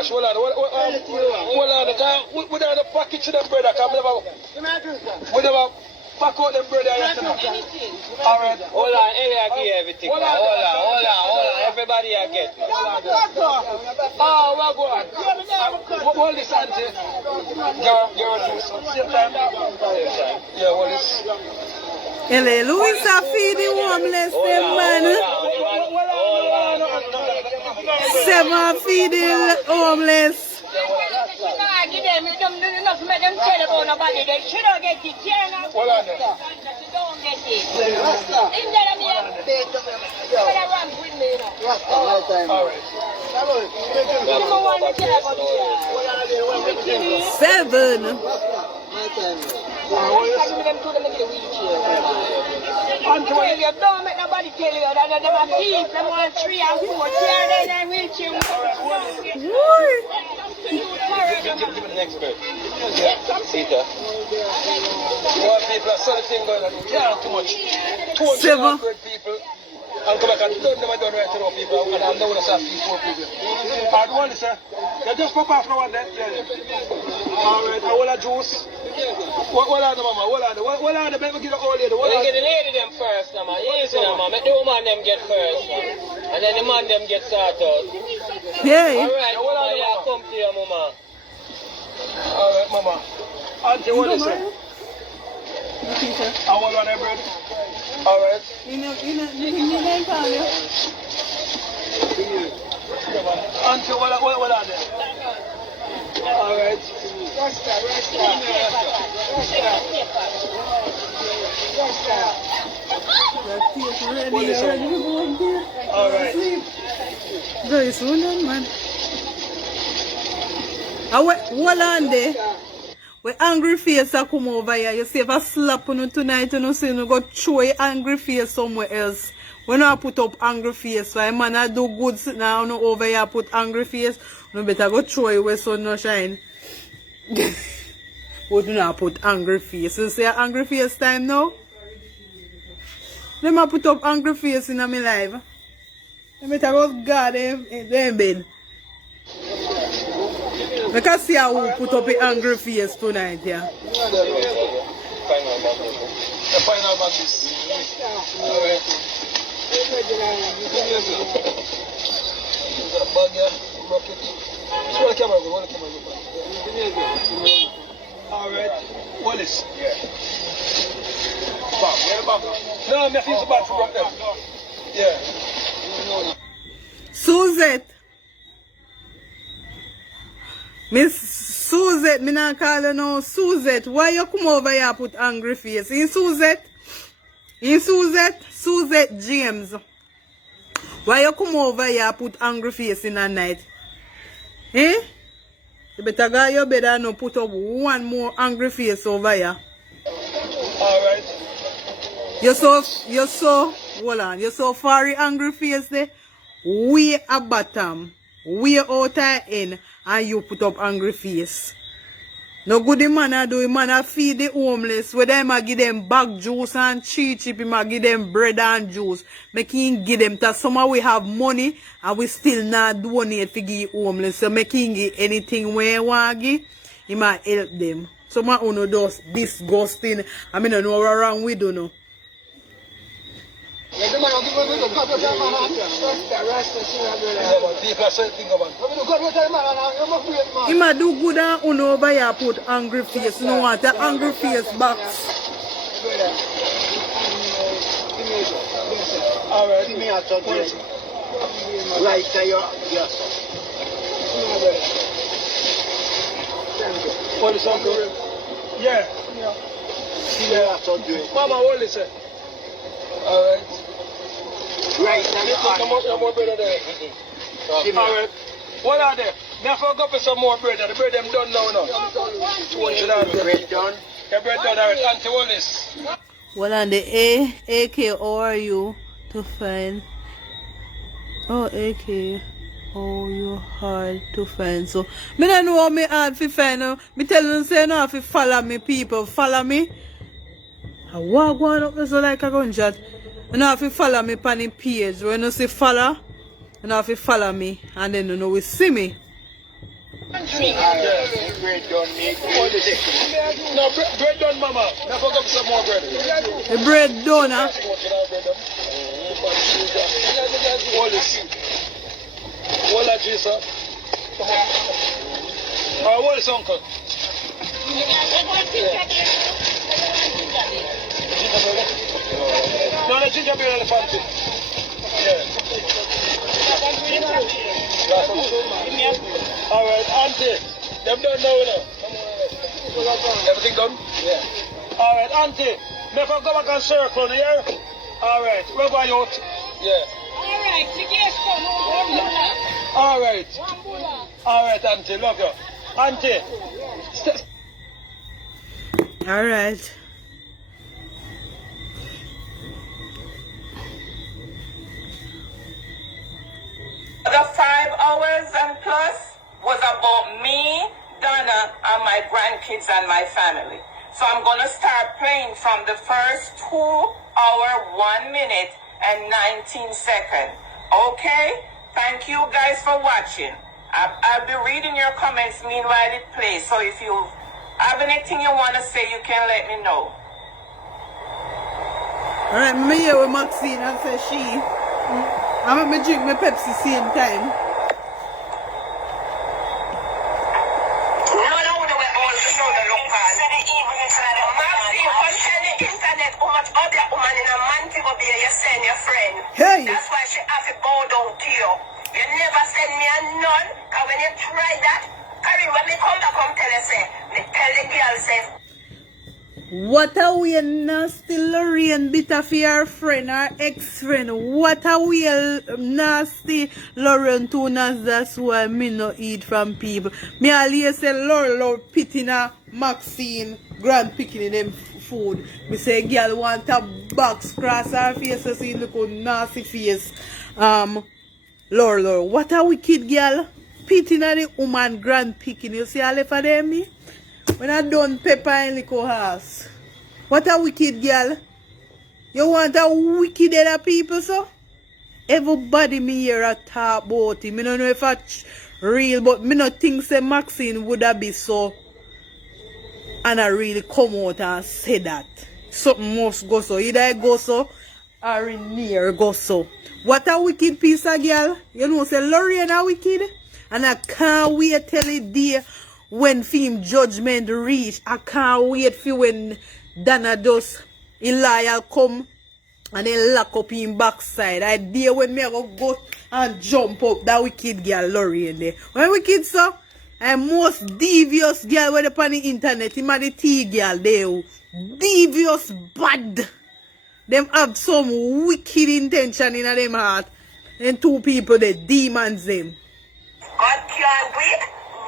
hold on. Hold on, we don't have a package to them bread. We never pack out them bread yesterday. All right. Hold on, I give everything. Hold on. Everybody I get. Oh, we're going. Hold this, Auntie. You're same time. Yeah, hold this. Hello, Louis are feeding homeless, them man. Seven feeding homeless. Give them enough to make them tell about nobody. They should not get it. Hold on. Don't get it. In there, I'm here. You're going to ramp with me, you know. All right. Seven. Don't make nobody tell you that them are thieves. Them want 3 and 4. They're in a wheelchair. Give me the next bird. Sita. More people are selling things going on. Yeah, too much. 200 people. And come back and turn them down right to know people. And I'm not going to say 4 people. And one is, they just pop off now and then. All right, I want a juice. What are the mama? What are the baby? Give the old lady. Get the lady them first, man. Easy, man. Make the woman them get first, man. And then the man them get started out. Yeah. All right, mama, yeah, come to your mama. All right, mama. Auntie, what is it? I want one bread. All right. Auntie, what are they? All right. All right. Very soon, man. Hold on there. We angry face a come over here. You see if I slap on you tonight, you know, so you go throw your angry face somewhere else. When I put up angry face, so I man I do good sitting down over here put angry face, you better go throw it where sun no shine. We do not put angry face. You see angry face time now? Let me put up angry face in my life. Let me talk about God in bed. I can see how we put up an angry face tonight, yeah. The final matches. All right. All right. Wallace. Yeah. No, me feel so bad for them. Yeah. Suzette. Miss Suzette, me not call her no Suzette. Why you come over here put angry face? In Suzette? In Suzette? Suzette James. Why you come over here put angry face in the night? Eh? You better go your bed and no put up one more angry face over here. Alright. You're so, hold on, you're so far angry face there. We at bottom, we out in, and you put up angry face. No good the man a do, the man a feed the homeless, where them a give them bag juice and cheap, him a give them bread and juice. Make him give them, cause somehow we have money, and we still not donate to give homeless. So make him give anything where he want give, he might help them. Some of you does disgusting. I mean, I know what wrong we do know. He might do good and you over here put angry face. You know what? The angry face box. Alright, me a talk right. Right, yes. What is uncle? Yeah. Yeah, I told you. Mama, what is it? Alright. Right, some more bread there. Alright. What are they? Me have to go for some more bread. The bread them done now. Bread done? The bread done. Alright, Auntie, what is? Well, on the AK, how are you to find? Oh, AK. Oh, you hard to find. So, me don't know how me hard to find. Me tell them say no have to follow me, people. Follow me. I walk one up there so like a gunshot. You know have to follow me on the page. When you say follow, you know have to follow me. And then you know we see me. No, bread done, mama. Never got some more bread. The bread done, huh? What is this, sir? What is uncle? No, the ginger beer elephant. Yeah. Alright, Auntie. Them done now, you know. Everything done? Yeah. Alright, Auntie. Never go back and circle here. Alright, where are you? Yeah. Alright, the guest come. Alright. Alright, Auntie, love you. Auntie. Alright. The 5 hours and plus was about me, Donna, and my grandkids and my family. So I'm going to start playing from the first 2 hour, 1 minute and 19 seconds. Okay? Thank you guys for watching. I'll be reading your comments meanwhile it plays. So if you have anything you want to say, you can let me know. Alright, me here with Maxine and say she. I'm going to drink my Pepsi same time. Hey! That's why she have to bow down to you. You never send me a none, because when you try that, Karim, when me come back, come tell you, say, me tell the girl, say, what a way nasty Lorraine bitter for your friend or ex-friend. What a way nasty Lauren tunas. That's why me no eat from people. Me always say Lord pitting a Maxine grand picking in them food. Me say girl want a box cross her face so see look nasty face. Lord, what a wicked girl. Pitting a the woman grand picking. You see all of them me? When I done pepper and liquor house. What a wicked girl. You want a wicked other people, so? Everybody me here a talk about him. I don't know if it's real, but me not think say Maxine would have been so and I really come out and say that. Something must go so. Either I go so or in near go so. What a wicked piece of girl. You know say Lorraine a wicked. And I can't wait till the day when film judgment reach. I can't wait for when Dana does Eliel come and then lock up in backside. I dare when me go and jump up that wicked girl Lorraine there. When wicked so, and most devious girl when upon the internet, him and the T girl there. Devious bad. Them have some wicked intention in them heart. And two people, the demons them. God can't do it.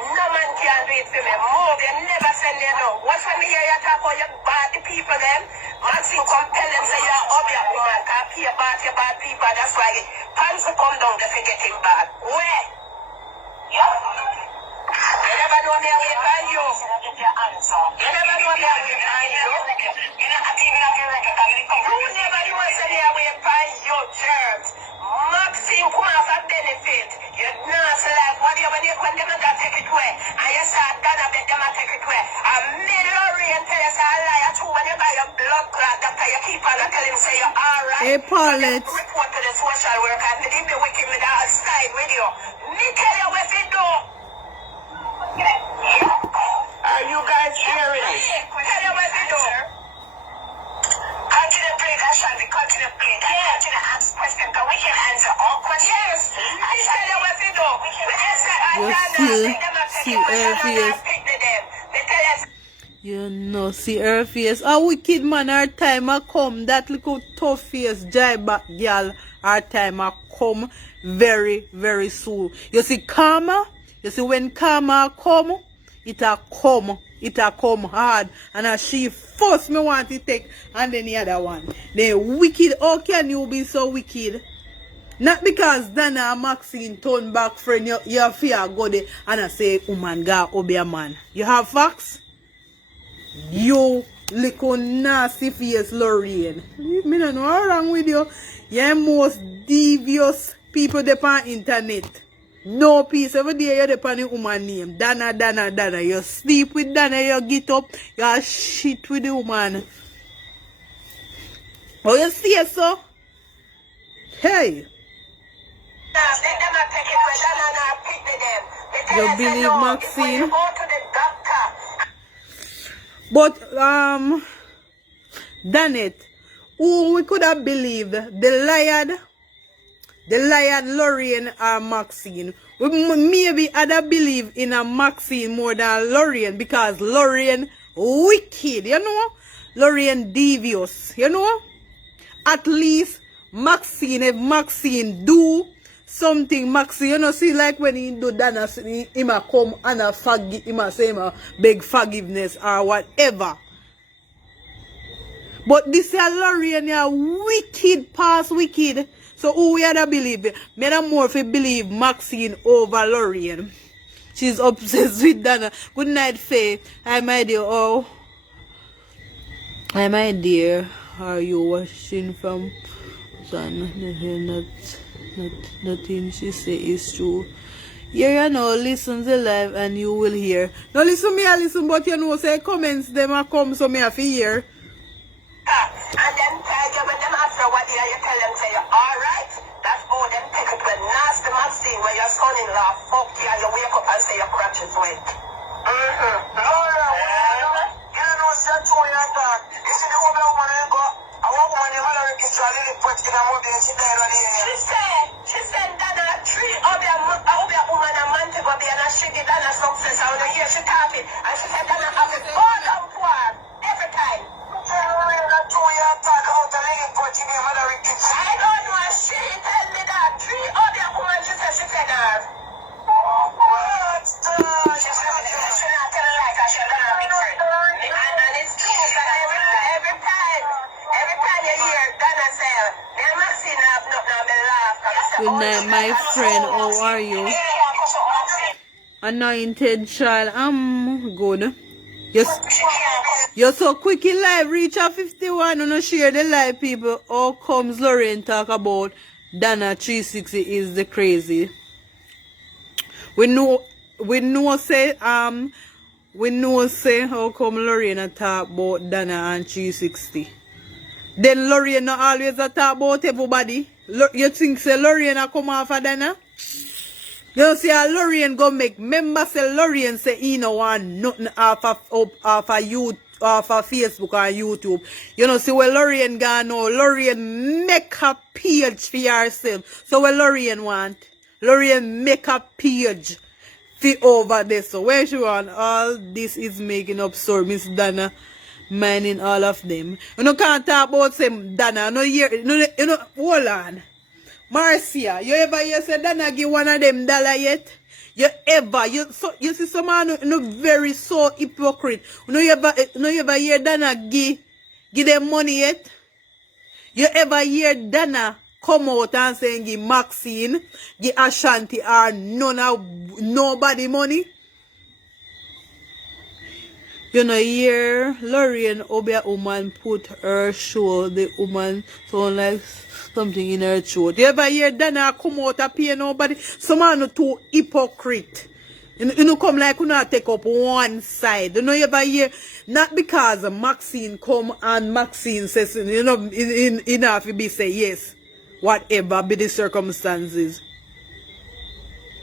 No man can do it for me. Move, you never send me no. What's when me hear you talk about you bad the people them? Maxine compel them say you're obvious woman. Can't pay you bad people. That's why pants will come down to forget him bad. Where? Yeah. You never know me away from you. You never know me away from you. You never know me away from you, church. Maxine come off a benefit. You know, so like when them are take it away, and you start done up, them are take it away. And me Lorraine tell you say a liar too when you buy your blood clot after you keep on and tell him say you're alright. Hey, Paulette. Report to the social worker and they be wicked with that side with you. Me tell you what to do. Are you guys hearing me? Tell you what to do. Continue to play that shot. Continue to play that. Continue to ask questions. Because we can answer all questions. I tell you what to do. You know, see her face. A wicked man, her time a come. That little tough face, jive girl, her time a come very, very soon. You see, karma. You see, when karma come, it a come hard. And as she first me want to take, and then the other one. They wicked. How can you be so wicked? Not because Dana and Maxine turn back friend, you fear go there and I say, woman, God, obey a man. You have facts? You little nasty face Lorraine. Me don't know what's wrong with you. You're most devious people there on internet. No peace. Every day you're there on the woman name. Dana. You sleep with Dana, you get up, you shit with the woman. Oh, you see so? Hey. You believe Maxine? But Danet, who we could have believed the liar Lorraine or Maxine. We maybe had believe in a Maxine more than Lorraine because Lorraine wicked, you know? Lorraine devious, you know? At least Maxine, if Maxine do something, Maxine, you know, see like when he do that, he might come and forgive, he might say he might beg forgiveness or whatever. But this is Lorraine, wicked past wicked. So who we had to believe? Me had more if believe Maxine over Lorraine. She's obsessed with Dana. Good night, Faye. Hi, my dear. Oh. Hi, my dear. Are you watching from Sun? Nothing she say is true. Yeah, you know, listen to live and you will hear. No, listen me, I listen, but you know, say comments, them a come, so me have to hear. And then tell you when them answer what you tell them, say you're alright. That's all them take it with nasty Maxine where your son-in-law fuck you and you wake up and say your crotch is wet. Laura, you know what's that to your talk? You see the woman ain't got I want woman in Mallory is trying to put in a movie and she died on the air. She said that three of your woman and man to go be and she did that success out of the year she talking and she said that have it all on poor every time. I don't know. She tell me that three other women she said her. What? She not telling like her. She gonna be friend. And it's true. Every time you hear Dana say, "Now Maxine have nothing to laugh." Good night, my friend. How are you? Anointed child. I'm good. Yes. You're so quick in live, reach a 51 and share the live, people. How comes Lorraine talk about Dana 360 is the crazy? We know say how come Lorraine talk about Dana and 360. Then Lorraine not always talk about everybody. You think say Lorraine come off of Dana? You see how Lorraine go make members say Lorraine say he no want nothing off of youth Facebook or YouTube. You know, see where Lorraine gone now. Lorraine make a page for yourself. So what Lorraine want? Lorraine make a page for over there. So where she want? All this is making up story. Miss Dana mining all of them. You know, can't talk about some Dana. No, you know, hold on. Marcia, you ever hear say Dana give one of them dollar yet? You see some man no very so hypocrite. You ever hear Dana give them money yet? You ever hear Dana come out and saying give Maxine, give Ashanti or nobody money? You know, here Lorraine Obia woman put her show, the woman sound like something in her throat. You ever hear Dana come out and pay nobody? Some man too hypocrite. You know, come like you not take up one side. You know, you ever hear, not because Maxine come and Maxine says, you know, enough to be say yes, whatever be the circumstances.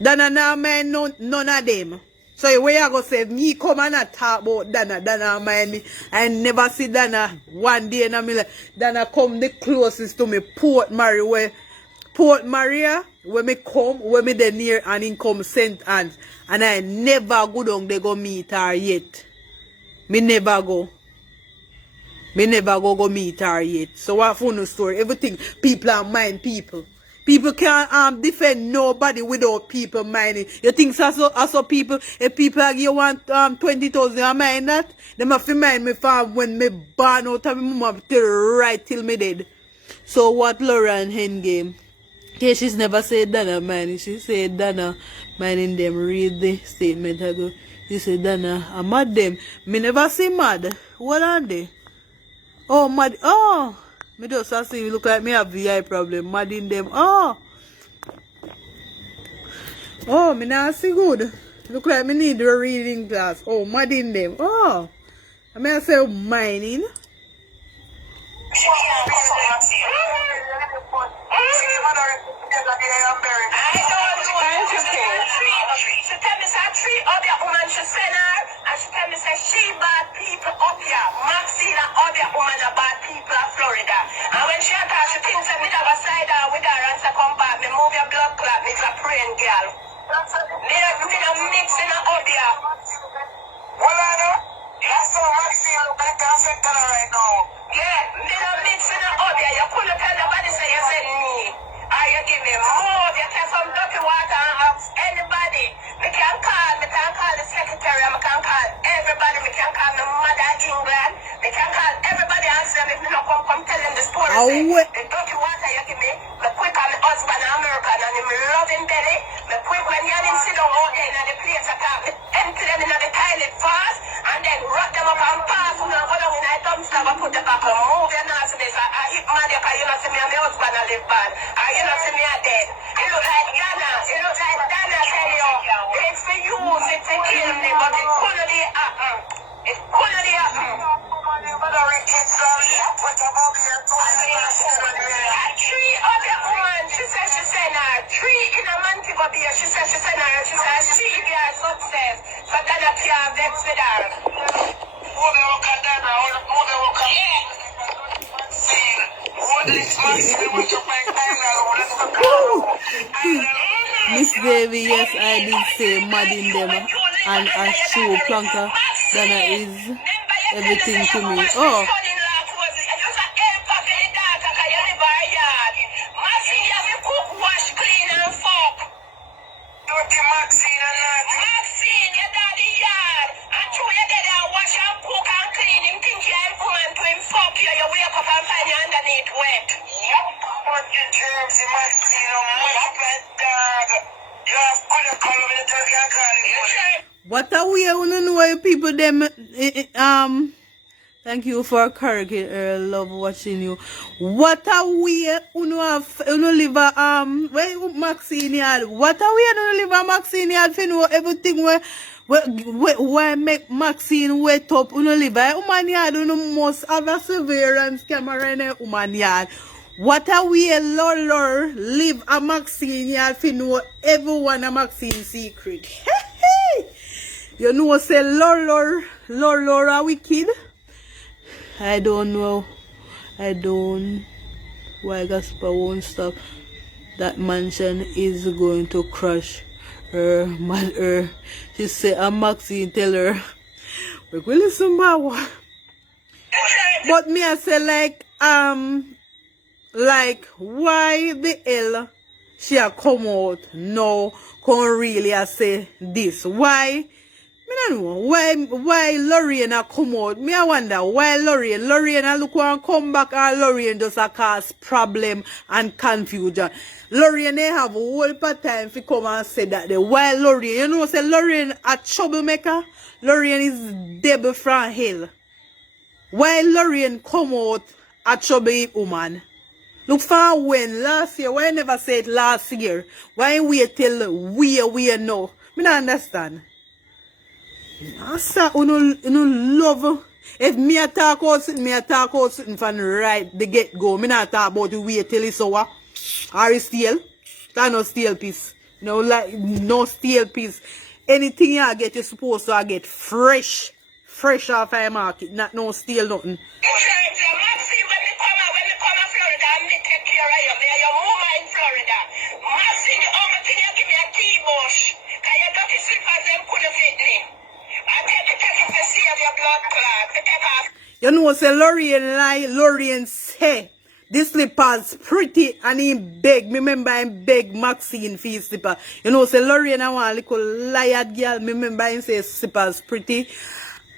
Dana now man none of them. So where you go say me come and not talk about Dana mind me. I never see Dana one day in a minute. Dana come the closest to me, Port Maria, when me come, when me there near and in come St. Anne's. And I never go down they go meet her yet. Me never go. Me never go meet her yet. So what for no story? Everything people are mind people. People can't defend nobody without people minding. You think so people, if people you want 20,000, I mind that? Them have to mind me from when me born out of my mom till right till me dead. So what Lauren Hen okay, she's never said Dana minding. She said Dana minding them. Read the statement ago. She said Dana, I'm mad them. Me never say mad. What are they? Oh mad. Oh. Me just see you look like me have VI problem. Mad in them. Oh, me not see good. Look like me need a reading class. Oh, mad in them. Oh, I may say mining. She tell me say three other woman she send her, and she tell me say she bad people up here. Maxine and other woman are bad people of Florida. And when she attack, she thinks that me have a side her with her and say come back, me move your blood clot, me a praying girl. Me not mixing her up here. Well, I know. That's so Maxine look like a sector right now. Yeah, me not mixing her up here. You couldn't tell nobody say you send me. Are you give me more? You take some dirty water and ask anybody. Me can call the secretary, I can call everybody, me can call my mother England, me can call everybody and say if me not come tell them the story. The dirty water you give me quick on my husband in America and him loving belly, me quick when you didn't sit down out there in the place I can empty them in the toilet fast and then rot them up and pass and go down in the dumpster and put them back and move your nastiness. I hit mad because you not see me and my husband I live bad. You not see me a dead. It look like Dana. It look like Dana tell you. It's for you, it's to kill me, but it couldn't be happen. It couldn't be happen. Three other women, she said she sent her. Three in a month of beer, she said she sent her. She said she give her success. So Dana can't vex with her. Who they work at Dana? Who they work at? Yeah. Miss Baby, yes, I did say mad in them, and a true planker Dana is everything to me. Oh. Maxine, your daddy yard. And true, your daddy wash and cook and clean. Him think you're a woman to him fuck you. You wake up and find you underneath wet. Yep. Fucking germs in Maxine. Oh my God. You have good to call over the turkey and call it. What are we wanna know people them thank you for correcting love watching you. What are we uno live where Maxine yard? What are we uno live Maxine yard for know everything where make Maxine wet up uno live woman yard uno must have a surveillance camera in a woman yard. What are we a lawyer live a Maxine yard for know everyone a Maxine secret? You know say lawyer are wicked. I don't know. I don't why Gaspar won't stop. That mansion is going to crush her, mad her. She said, and Maxine tell her, we will listen more. But me I say like why the hell she a come out now come really I say this? Why? Me don't know. Why Lorraine a come out? Me I wonder why Lorraine a look and come back or Lorraine just a cause problem and confusion. Lorraine they have a whole part time to come and say that the why Lorraine, you know say Lorraine a troublemaker? Lorraine is devil from hell. Why Lorraine come out a trouble woman? Look for when last year, why I never say it last year? Why wait till we know? Me don't understand. I say, you love. If me a talk out something from right the get go. Me not talk about you wait till it's over. Or it's stale. That's no stale piece. No like no stale piece. Anything you get you're supposed to get fresh. Fresh off the market. Not no stale nothing. You know, say Lorraine lie, Lorraine say this slippers pretty and he beg. Me remember him beg Maxine for his slipper. You know, say Lorraine I want a little liar girl. Me remember him say slippers pretty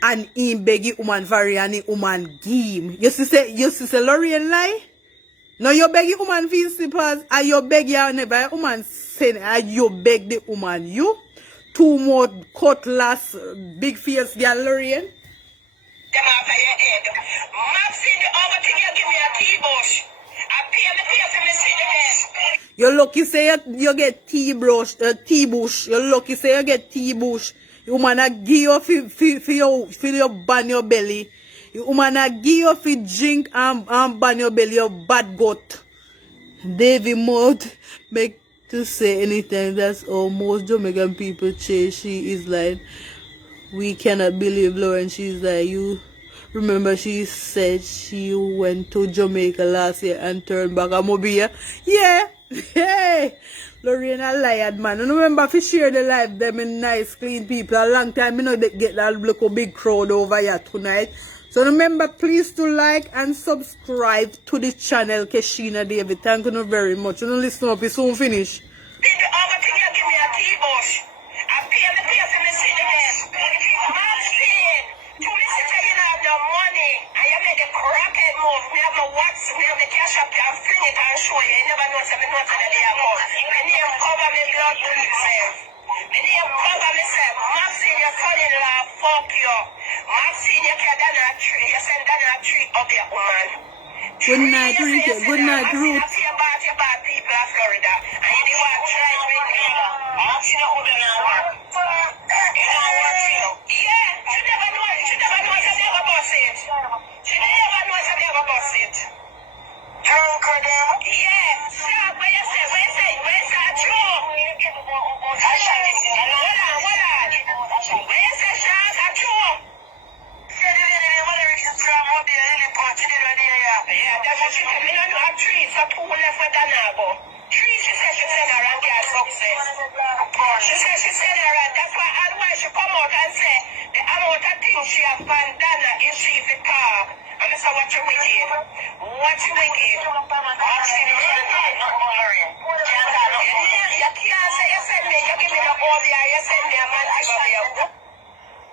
and he beg the woman for it and the woman give him. You see say Lorraine lie? Now you beg the woman for his slippers and you beg your never woman say and you beg the woman. You? Two more cutlass, big face girl Lorraine. You lucky say you get T-bush. You lucky say you get T-bush. You man a give you for your ban your belly. You man a give you for drink and ban your belly, your bad gut. Davy Mode make to say anything. That's all most Jamaican people say. She is like, we cannot believe Lauren. She's like, you remember she said she went to Jamaica last year and turned back a mobile. Yeah. Hey. Lorraine a lied man. And remember if you share the life them in nice clean people. A long time you know they get that little big crowd over here tonight. So remember please to like and subscribe to the channel Keshina David. Thank you very much. You know listen up, you soon finish. Good night, Rita. Good night, Ruth.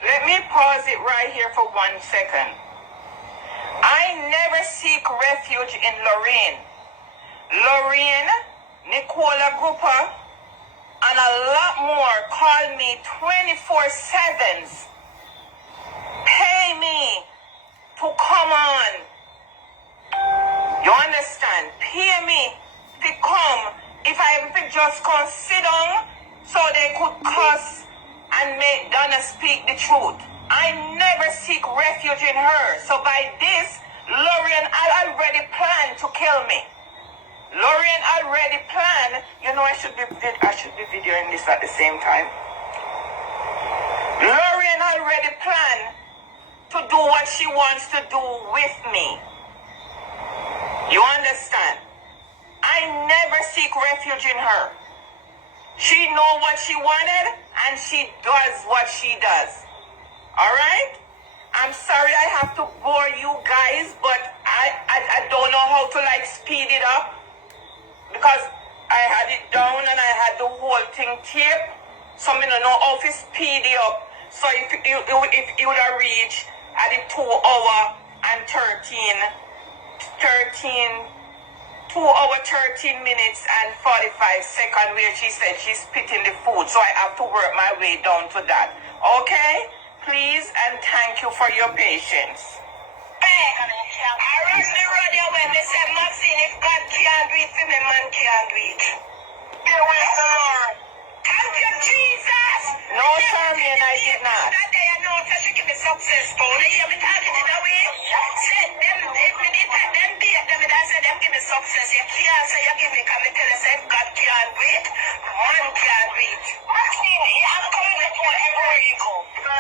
Let me pause it right here for 1 second. I never seek refuge in Lorraine. Lorraine, Nicola Grupper, and a lot more call me 24/7s. Pay me to come on. You understand? Pay me to come. If I just come sit down so they could cuss and make Donna speak the truth. I never seek refuge in her. So by this, Lorraine already planned to kill me. Lorraine already planned. You know, I should be videoing this at the same time. Lorraine already planned to to do what she wants to do with me. You understand? I never seek refuge in her. She know what she wanted, and she does what she does. All right? I'm sorry I have to bore you guys, but I don't know how to like speed it up because I had it down and I had the whole thing taped. So I don't know how to speed it up. So if it would have reached at the 2 hour and 2 hour 13 minutes and 45 seconds where she said she's spitting the food. So I have to work my way down to that. Okay? Please and thank you for your patience. Hey, I run the radio when they say, Maxine, if God can't do it, for me, man can't do it. There was the Lord. Thank you, Jesus. No, Charmian, I did not. That day I know that she give me successful. You hear me talking in a way? Said them, if me did take them beat them, I said them give me success. You can't say you give me, can me tell you, say if God can't do it, man can't do it. Maxine, I'm coming to put everywhere you go.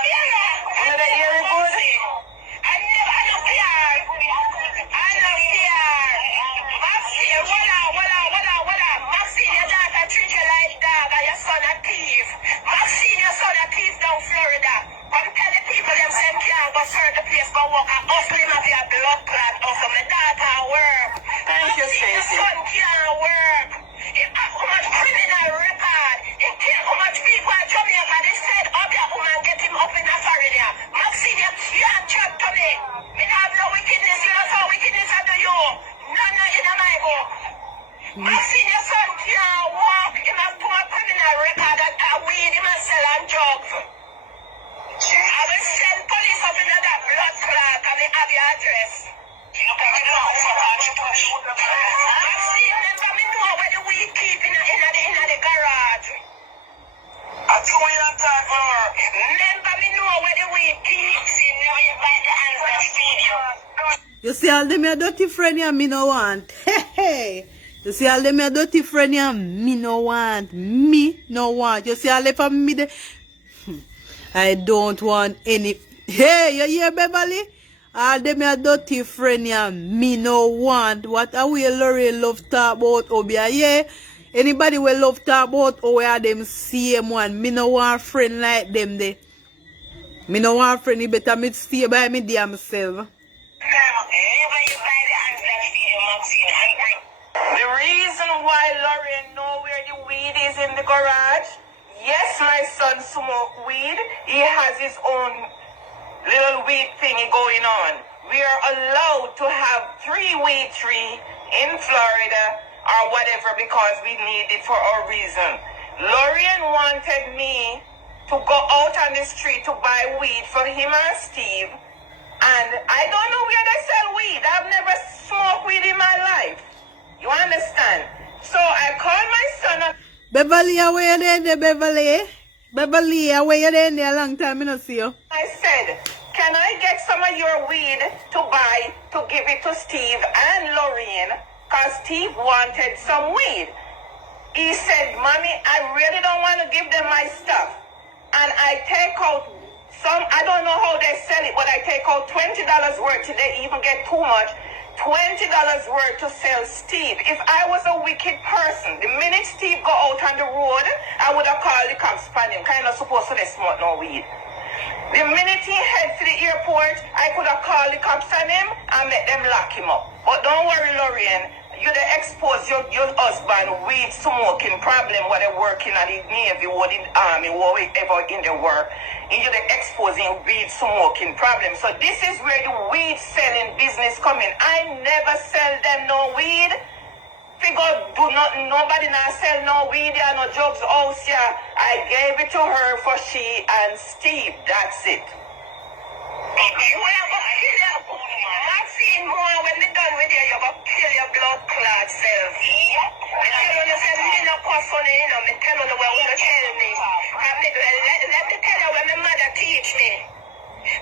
Yeah. Another ear good? I don't fear. I don't fear. Maxine, voila. Maxine, your daughter treat you like dog and your son a thief. Maxine, your son a thief down Florida. Come tell the people them same can't go certain place go walk and hustle him of your blood clot also my daughter work. Thank you, Maxine, your Stacey. son can't work. If how much criminal record, if kill how much people at Jamaica, they said up your woman get him up in a foreigner. Maxine, you can't chat to me. Me not have no wickedness, you know how wickedness I do you. None in my book. Maxine, your son can't walk. He must do a criminal record and a weed him and sell and drugs. I will send police up in that blood clot and they have your address. Maxine, remember me know where the weed keep in the garage. I told you that time for her. Remember me know where the weed keeps in now you buy the answer studio. You see all them your dirty friend and me no want. Hey. You see all them your dirty friend and me no want. Me no want. You see all them from me there. I don't want any. Hey, you hear Beverly? All them your dirty friend and me no want. What are we Lorraine love talk about Obia? Yeah. Anybody will love talk about how we are them same one. Me no want friend like them there. Me no want friend. You better me stay by me damn self. The reason why Lauren know where the weed is in the garage, yes, my son smoke weed. He has his own little weed thingy going on. We are allowed to have 3 weed trees in Florida or whatever because we need it for our reason. Lauren wanted me to go out on the street to buy weed for him and Steve. And I don't know where they sell weed. I've never smoked weed in my life. You understand? So I called my son up. Beverly, where you there, Beverly? Beverly, where you there a long time I don't see you. I said, can I get some of your weed to buy to give it to Steve and Lorraine? Because Steve wanted some weed. He said, Mommy, I really don't want to give them my stuff. And I take out some, I don't know how they sell it, but I take out $20 worth. They even get too much. $20 worth to sell Steve. If I was a wicked person, the minute Steve go out on the road, I would have called the cops on him. Kind of supposed to smoke no weed. The minute he head to the airport, I could have called the cops on him and make them lock him up. But don't worry, Lorraine. You dey expose your husband weed smoking problem while they working at the Navy or the Army or wherever in the work. And you dey exposing weed smoking problem. So this is where the weed selling business come in. I never sell them no weed. Figure do not nobody now sell no weed or no drugs house here. I gave it to her for she and Steve. That's it. Maxine, more when we done with you, you're going to kill your blood clot self. I tell you, say, me no cuss on you, know, me tell you what you tell me. Let me tell you what my mother teach me.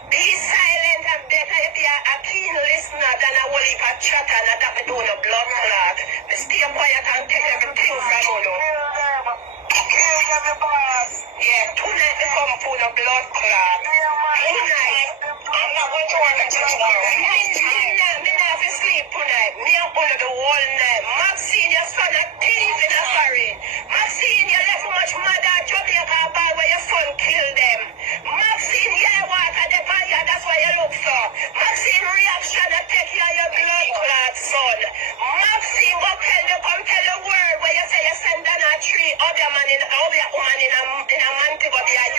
Be silent and better if you're a keen listener than a whole heap of chatter and that me do no blood clot. Me stay quiet and take everything from you. Yeah, tonight me come for the blood clot. Tonight. I'm not going to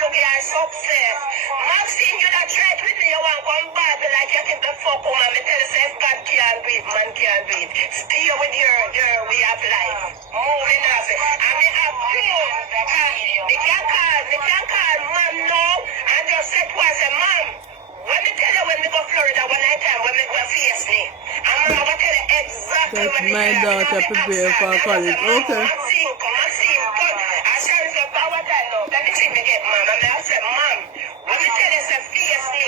to get her success. Maxine, you not try with me, you want to come back like you think the fuck woman. Me tell you, say God can't do it, man can't do it. Stay with your way of life. Moving off it. And me have proof. They can't call mom now and just say to her, say, Mom, when me tell you when we go Florida one night time, when we go face me, and Mom will tell you exactly when my daughter prepare for college. Okay. Maxine, come. I shall say, power time now. Let me see me get Mom. And I said, Mom, when me tell you, say, face me,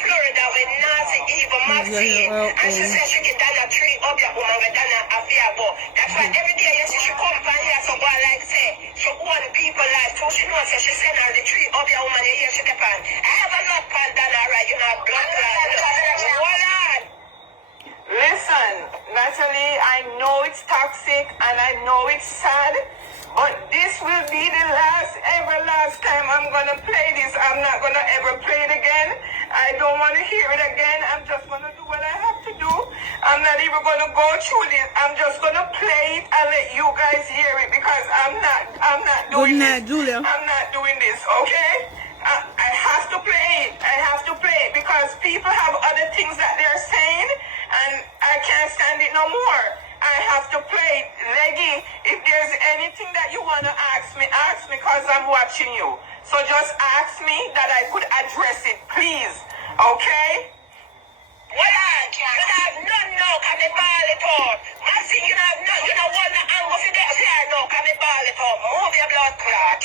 Florida with Nazi evil Maxine, and she said she get down a tree up your woman with down a fear go. That's why every day you see she come from here, so go like say, so go on people like, so she knows that she send her the tree up your woman, here she keep on. I have a lot pan down her right, you know, blood clot. Hold on. Listen, Natalie, I know it's toxic and I know it's sad, but this will be the last time I'm gonna play this. I'm not gonna ever play it again. I don't want to hear it again. I'm just gonna do what I have to do. I'm not even gonna go through this. I'm just gonna play it and let you guys hear it because I'm not doing this. Julia. I'm not doing this, okay? I have to play it. I have to play it because people have other things that they're saying and I can't stand it no more. I have to play it. Leggy, if there's anything that you want to ask me because I'm watching you. So just ask me that I could address it, please. Okay? Well, you have none now, can me ball it out. Maxine, you have none, you don't want the angle for the hair now, can me ball it out. Move your blood clot.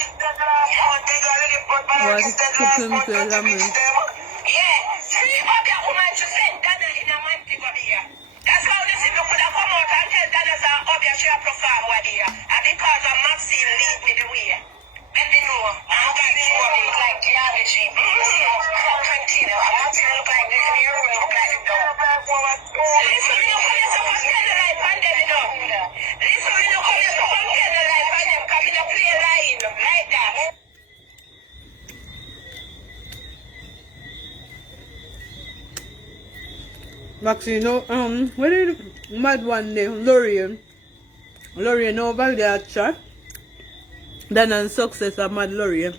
What is cooking to lemon? Yeah, three of your woman to send Dana in a month over here. That's how this is, you could have come out and tell Dana that Obia should perform what here. And because of Maxine lead me the way. Let me know. I'm going to show me like theology. Continue. I'm not going to look like this. You're going to look like it though. Listen, you come here to tell the life and them, you know. Listen, you come here to tell the life and them. Come in a play line like that. Maxine, you know, when did mad one day, Lorraine over there at chat. Then on success of mad Lorraine.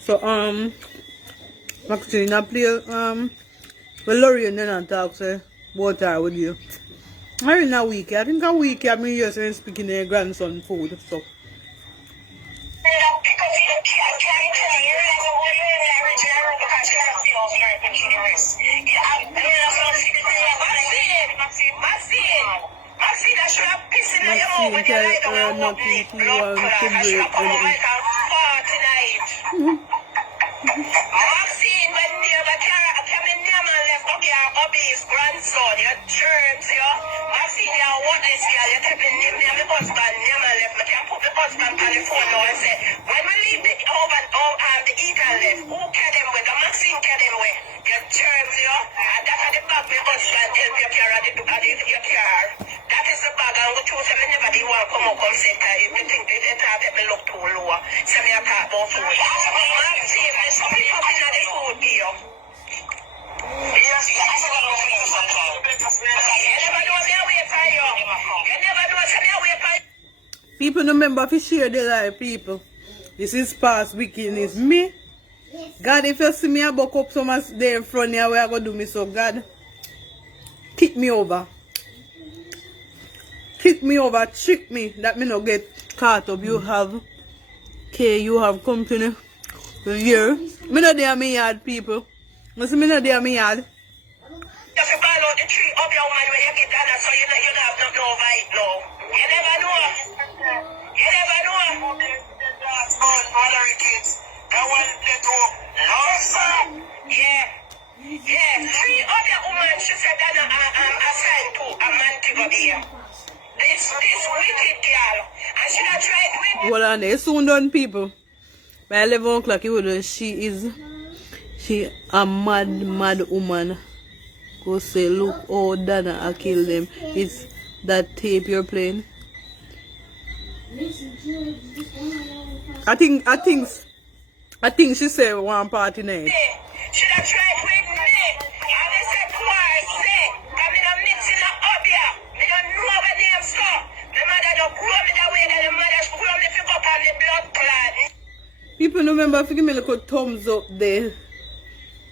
So Maxine, I play with Lorraine then and talk say about her with you. I in a week, I think a week I've been here saying speaking to your grandson food so. Maxine tell her nothing to want to break Maxine, when never carry name and left up your hubby's grandson, your germs, yo. Maxine, you're worthless here. You're taking name the husband, name and left. I can put the husband on the phone now and say, when we leave the oven, the eater left, who carry them with? The Maxine carry them with. Your germs, yo. And that's how the bag my husband help your car your car. That is the bag and go choose them. Never the one come up and say, if you think they talk me look too low. Say me a talk about food. Maxine, there's something up in the food here. Yes, I never know me sometimes. You never know me away for you. You never know me away for you. People remember to share their life, people. This is past wickedness. Me, God, if you see me a buck up so much there in front here, where I go do me so, God, kick me over. Kick me over, trick me, that me not get caught up. You have you have company here. Me not there me yard, people. You see me not there me yard. If you buy out the tree up your woman where you get done, so you have nothing over it now. You never know. You never know. Mother kids, that one let go. Yeah. Yeah. Tree up your woman, she said that I'm assigned to a man to go here. This wicked girl. And she not tried with Well, and it's soon done, people. By 11 o'clock, you would she a mad woman. Go say, look, oh, Dana, I killed them. It's that tape you're playing. I think she said one party night. She not tried with me. And they said twice, say, I'm in a mixing up here. Me don't know remember if you give me a little thumbs up there.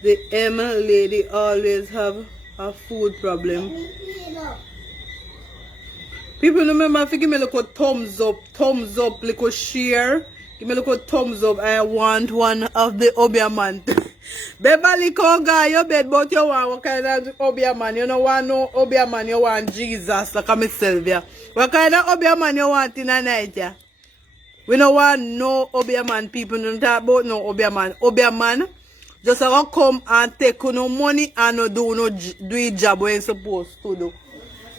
The M lady always have a food problem. People remember if you give me a little thumbs up, little share. Give me a little thumbs up. I want one of the Obiaman. Beverly Koga, you bet, but you want what kind of Obiaman? You don't want no Obiaman, you want Jesus, like I'm Sylvia. What kind of Obiaman you want in a night, yeah? We don't want no Obiaman people. We don't talk about no Obiaman. Obiaman just come and take no money and no do a job when you're supposed to do.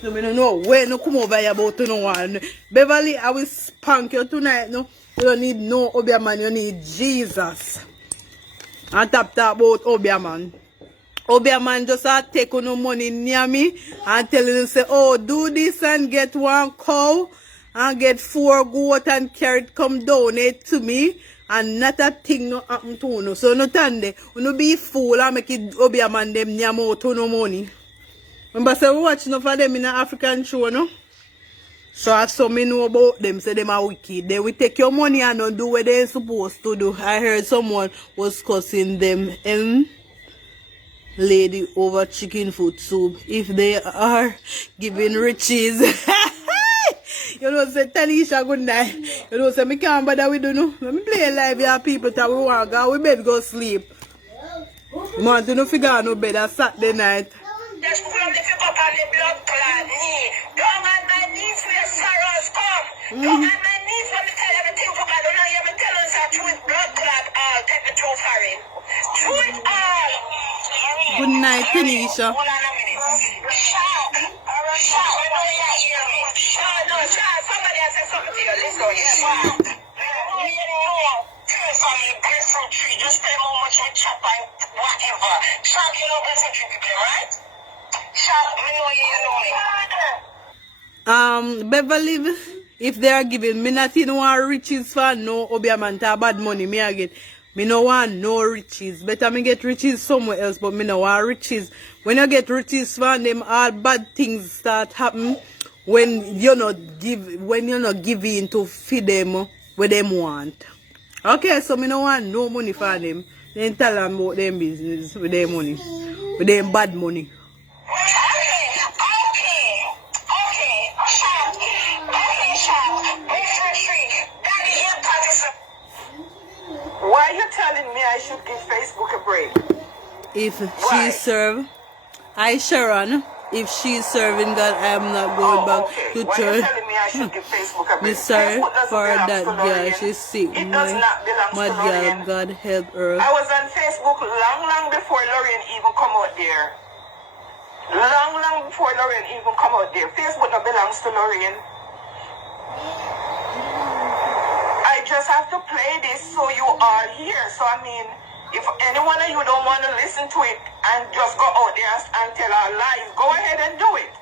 So we don't know when you come over here about no one. Beverly, I will spank you tonight. No, you don't need no Obiaman, you need Jesus. And talk about Obiaman. Obiaman just take no money near me and tell you say, oh, do this and get one cow and get 4 goat and carrot, come donate to me. And not a thing no happen to you. So no tande, you no be fool and make it Obiaman them near more to no money. Remember say we watch enough of them in an African show, no? So I saw me know about them, say them are wicked. They will take your money and not do what they're supposed to do. I heard someone was cussing them lady over chicken foot soup. If they are giving riches. You know, say Tanisha good night. You know, say me can't bother with you know. Let me play live here people that we want go. We better go sleep. We want to no figure out no bed on Saturday night. Just pull up the pick up on the blood clot knee. Down on my knees where sorrows come. Down on my knees when me tell everything to God. Now you me tell us that through it blood clot all. Take me through for it. Through it all. Good night, Tanisha. Hold on a minute. Shout. Shout. I know you hear me. Shout. No, shout. Somebody has said something to you. Listen. Yes. You know. From the grapefruit tree. Just tell how much we chop and whatever. Shout. You know grapefruit tree people, right? Shout. Me know you know me. Beverly, if they are giving me nothing want riches for no Obiaman to bad money, me again. Me no want no riches. Better me get riches somewhere else, but me no want riches. When you get riches from them, all bad things start happen when you're not giving to feed them what them want. Okay, so me no want no money for them. Then tell them about them business with their money. With them bad money. Why are you telling me I should give Facebook a break? If she serve, Sharon, if she's serving God, I am not going back to Why church. are you telling me I should give Facebook a break? Me sorry Facebook doesn't for belong that to girl, Lorraine. she's sick. It does not belong My to Lorraine. girl, God help her. I was on Facebook long before Lorraine even come out there. Long before Lorraine even come out there. Facebook not belongs to Lorraine. I just have to play this so you are here. So I mean, if any one of you don't want to listen to it and just go out there and tell our lies, go ahead and do it.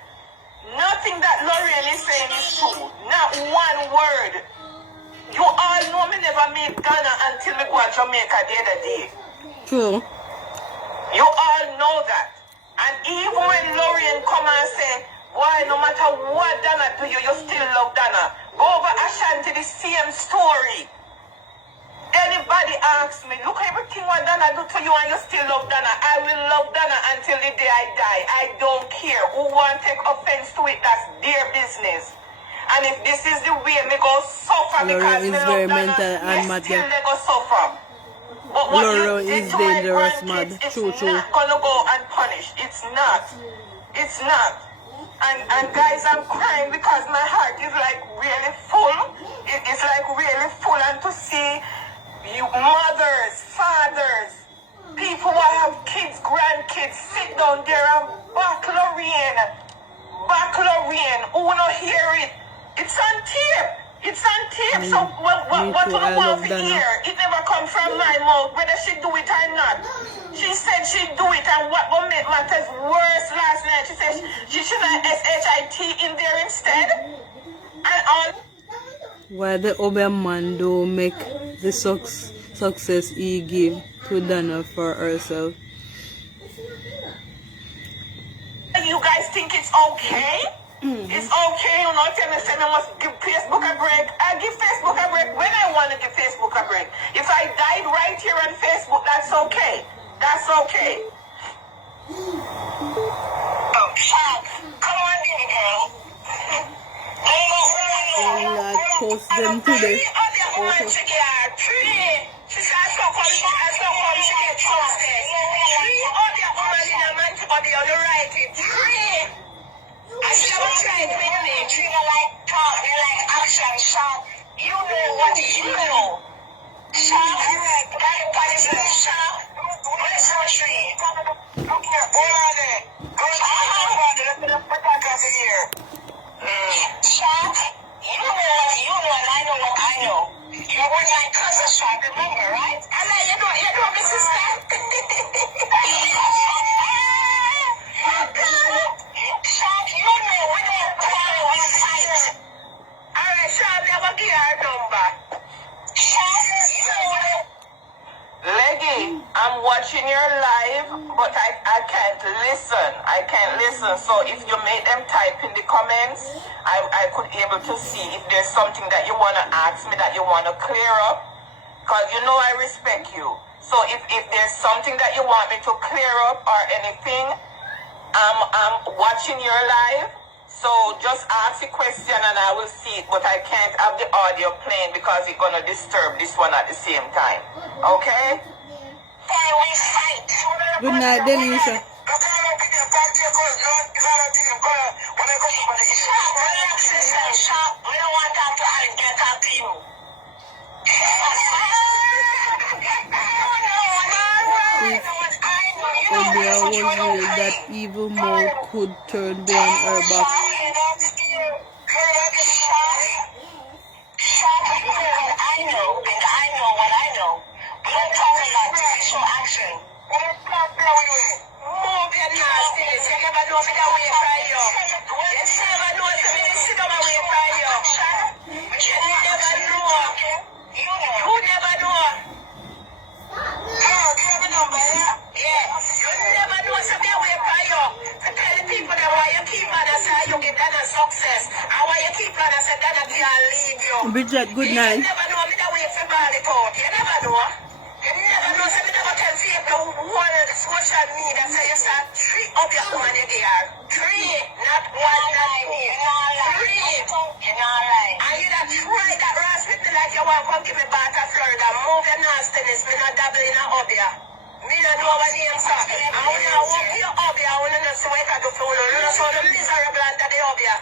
Nothing that Lorraine is saying is true. Not one word. You all know me never make Ghana until we go to Jamaica the other day. True. You all know that. And even when Lorraine come and say, why no matter what Dana do you still love Dana. Go over Ashanti, the same story. Anybody asks me, look everything what Dana do to you and you still love Dana. I will love Dana until the day I die. I don't care. Who want to take offense to it, that's their business. And if this is the way me go suffer because me love Dana, yes, still they go suffer. But what Laura you did is to my dangerous, grandkids, mad. it's True. not gonna go unpunished. It's not. It's not. And guys, I'm crying because my heart is like really full. It's like really full. And to see you mothers, fathers, people who have kids, grandkids, sit down there and back Lorraine, who don't hear it. It's on tape. It's on tape. So what do I want to hear? It never come from my mouth, whether she do it or not. She said she'd do it, and what will make matters worse last night, she said she should have SHIT in there instead. And all. Why the Obiaman do make the success he give to Dana for herself? You guys think it's okay? It's okay, you know, tell me, say me must give Facebook a break. I give Facebook a break when I want to give Facebook a break. If I died right here on Facebook, that's okay. That's okay. Oh, Shaq, come on, baby girl. I toast them today. I see what trying to make me. They like talk, they like action, sharp. You know what you know. Sharp, that body sharp. Where's your tree? Look here, where are they? Let's put that glass in here. Sharp, you know what you know, and I know what I know. You were like cousin Sharp, remember, right? And then you know, my sister. Sharp, you know we don't quarrel, we fight. Alright, Sharp, never give her number. Sharp, you know. Leggy, I'm watching your live, but I can't listen. I can't listen. So if you make them type in the comments, I could able to see if there's something that you want to ask me that you want to clear up. Because you know I respect you. So if there's something that you want me to clear up or anything, I'm watching your live. So just ask the question and I will see it. But I can't have the audio playing because it's going to disturb this one at the same time. Okay? Good night, Denisha. Obia was real, that evil mouth could turn behind her back. I know what I know. We don't talk about judicial action. Move your nastiness. You never know if that way from you. You never know if you sit down away from you. You never know. You never know. Oh, give me a number, yeah? Yeah. You never know if that way from you. To tell the people that why you keep on and say you get that a success. And why you keep on and say that can't leave you. Bridget, good night. You never know me that way from Barleycourt. You never know. You never know, so you never tell people one of the social media, so you start 3 up your woman there. 3, not 1, not 2. You're not right. And you that try that rash with me like you want to come give me back to Florida. Move your nastiness, me not double in a up here. Me not know what name, sir. And when I walk you up here, I want to know what I do for you. You know, so the miserable under the up here.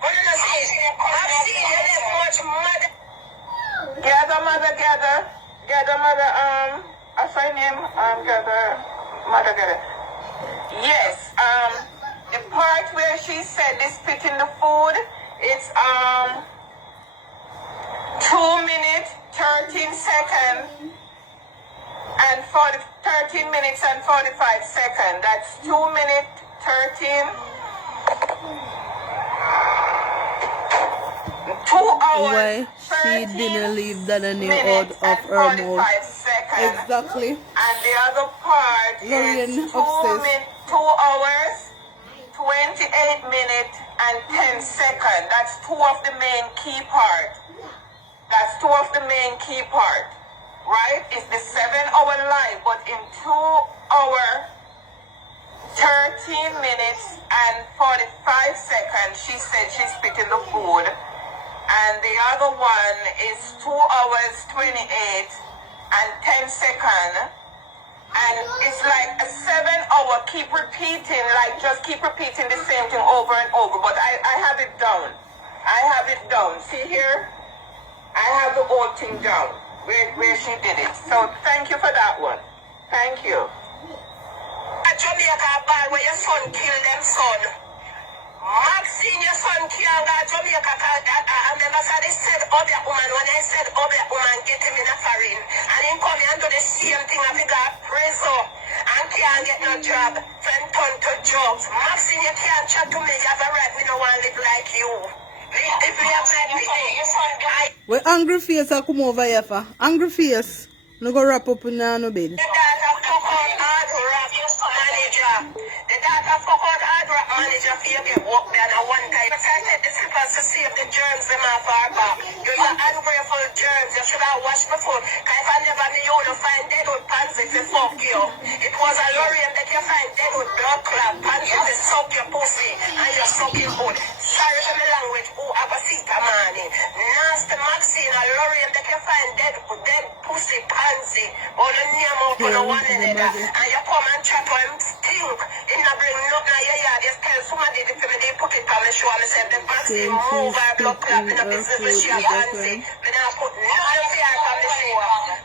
What do you see? I've seen you live much mad. Gather, mother, gather. Gather, mother, I find him, gather, mother, gather. Yes, the part where she said they spit in the food, it's, 2 minutes, 13 seconds, and 13 minutes and 45 seconds. That's 2 minutes, 13, 2 hours. Why she didn't leave that any out of her mouth. Exactly. And the other part is 2 hours, 28 minutes, and 10 seconds. That's 2 of the main key part. That's 2 of the main key part. Right? It's the 7-hour live, but in 2 hours, 13 minutes, and 45 seconds, she said she spit in the food. And the other one is 2 hours, 28 and 10 seconds. And it's like a 7-hour, keep repeating, like just keep repeating the same thing over and over. But I have it down. I have it down. See here? I have the whole thing down where she did it. So thank you for that one. Thank you. At Jamaica, bad where your son killed them son. Maxine, your son can't go to Jamaica because I remember they said other woman, when I said other woman get him in a foreign, and him come here and do the same thing and he got prison and can't get no job, then turn to drugs. Maxine, you can't chat to me, you have a right, we don't want to live like you. If we have my pity, well, angry face I come over here for. Angry face. No go wrap up in no bed. The data fuck out hard rap manager. The data fuck out hard rap manager for you get work there. at one time. But I said this is to save the germs in my far back. You're the ungrateful germs. You should have washed my foot. Because if I never knew you to find dead with pansy to fuck you. It was a Lorraine that you find dead with blood clot. Pansy to suck your pussy and you suck your foot. Sorry for my language. Who ever see a man in? Nasty Maxine a Lorraine that you find dead pussy pansy. All the name out on the one another. And you come and chat for him stink. In the bring nothing in your yard. You tell somebody if they put it on me show and say the vaccine move her blood clot in the business with she a pansy. Me not put nothing for her from the show.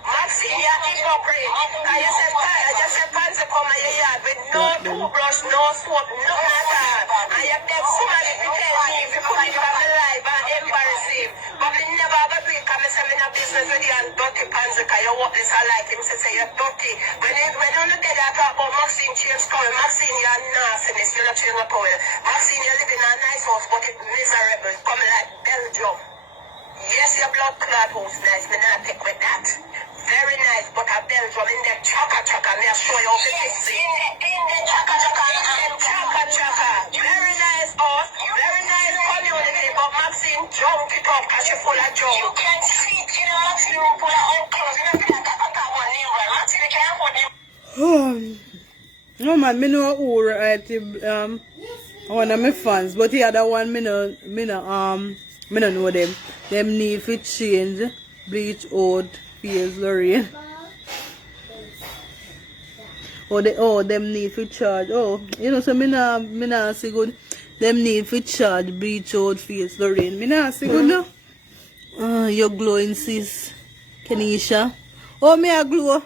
Maxine, you're hypocrite. And you say pansy come in your yard with no toothbrush, no soap, nothing at all. And you beg somebody to tell me if you put it on the live and embarrass him. But me never have a break and me say me in a business with you and dirty pansy because you walk this I like him say you're dirty. When you look at that talk about Maxine change color, Maxine you're nastiness, you're not change the color. Maxine you live in a nice house but it's miserable, coming like Belgium. Yes, your blood clot house nice, me not take with that. Very nice, but a Belgium in the chaka me I show you how to fix it. In the chaka. Very nice house, very nice community, but Maxine jump it up because you're full of junk. You can see it, you know, Maxine full of old clothes, you know, you can't one name, right? Maxine you can't put them. No man, me know who one of my fans, but the other one me no know them. Them need to change, bleach out, face Lorraine. Them need to charge. Oh, you know, so me nah see good. Them need to charge, bleach out, face Lorraine. Me nah see good no. You're glowing, sis. Kenisha. Oh, me a glow.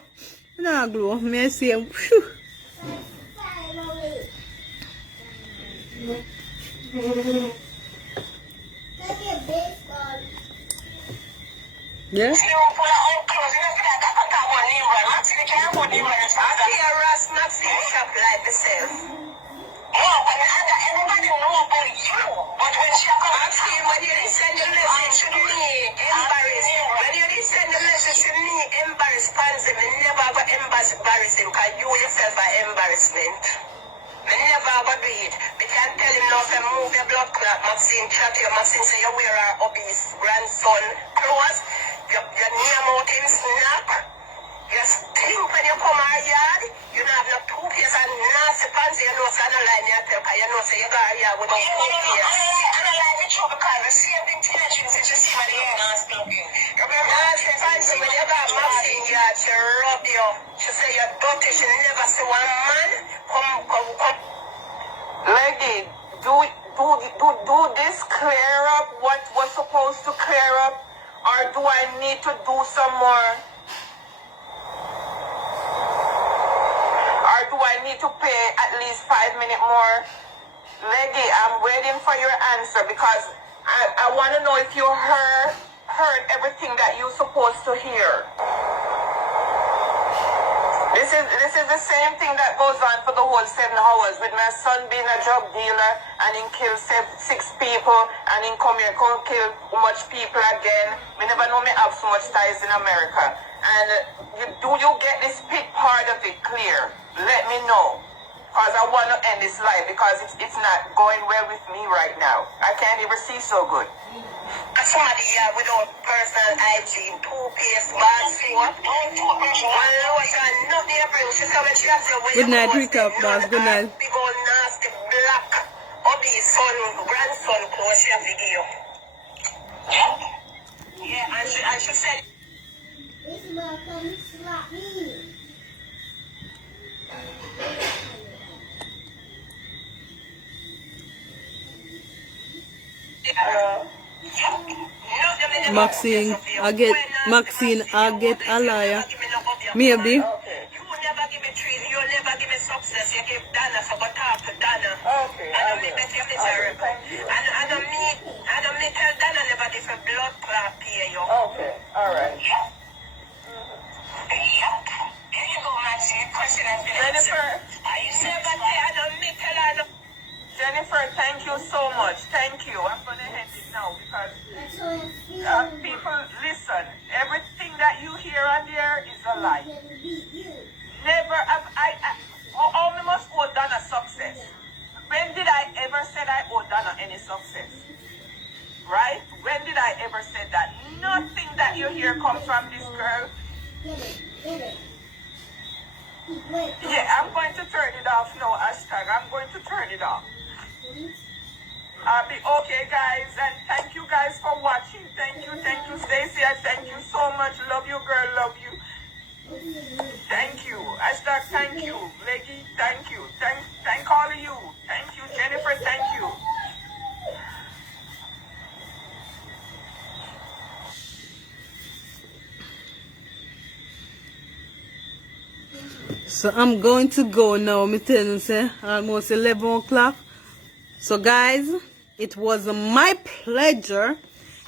Me nah glow. Me see him. Yeah? Everybody know about you. But when she comes when you send the message to me, embarrass. When you send the message to me, embarrass Pansy, me never ever embarrass him because you yourself are embarrassment. Me never ever do it. We can tell him now say move your blood clot, Maxine chat you, Maxine say you wear our obese grandson clothes, your name out him snack. You stink when you come our yard, you don't have no toothpaste and nasty Pansy, you know, so I don't lie me at you, because you know, so you got our yard without toothpaste. I don't lie me true because the same thing teenagers that you see when they are nasty looking. Nasty Pansy, when you got Maxine yard, she rub you, she say you're dirty, she never see one man come. Leggy, do this clear up what was supposed to clear up, or do I need to do some more? Or do I need to pay at least 5 minutes more? Leggy, I'm waiting for your answer because I want to know if you heard everything that you're supposed to hear. This is the same thing that goes on for the whole 7 hours with my son being a drug dealer and he killed 6 people and he come here come kill much people again. We never know me have so much ties in America. And you get this big part of it clear? Let me know. Because I want to end this life because it's not going well with me right now. I can't even see so good. Somebody without personal hygiene, toothpaste, bar soap, one lotion, nothing you bring. She said when she has good night, recap, boss. Good night. Big old nasty black obese grandson clothes she have to give you. Yeah, and she said this is where come slap me. Maxine, I get a liar. Maybe. You never give me trees, you never give me success. You give Dana, so go talk to Dana. Okay. I don't mean that you're miserable. I don't mean tell Dana never give a blood clot here, you. Okay, alright. Here you go, Maxine. Question has been Jennifer. You never say I don't mean tell her no. Jennifer, thank you so much. Thank you. I'm going to end it now because people listen. Everything that you hear on there is a lie. I ever said that. Nothing that you hear comes from this girl. Yeah, I'm going to turn it off now, hashtag. I'm going to turn it off. I'll be okay, guys, and thank you guys for watching. Thank you, Stacey. I thank you so much. Love you, girl. Love you. Thank you. Hashtag thank you. Leggy, thank you. Thank all of you. Thank you, Jennifer. Thank you. So I'm going to go now. Me tell you, say almost 11 o'clock. So guys, it was my pleasure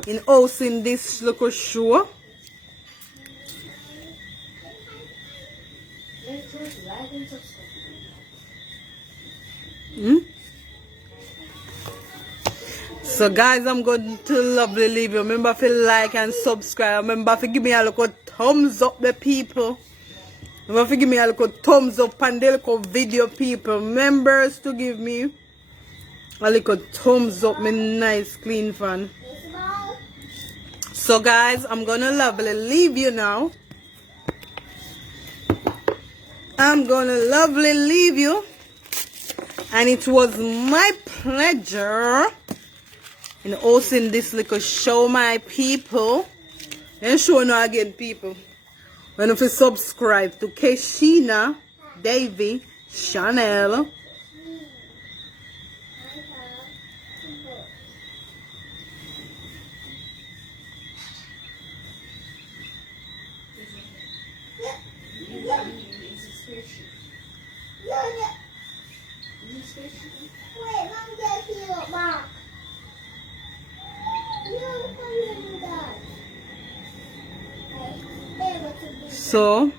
in hosting this local show. So guys, I'm going to lovely leave you. Remember to like and subscribe. Remember to give me a little thumbs up, the people. Remember to give me a little thumbs up and the little video, people. Members to give me a little thumbs up, my nice clean fan. So guys, I'm gonna lovely leave you now. I'm gonna lovely leave you. And it was my pleasure in hosting this little show, my people. And show now again, people. When if you subscribe to Keshina Davy Chanel. So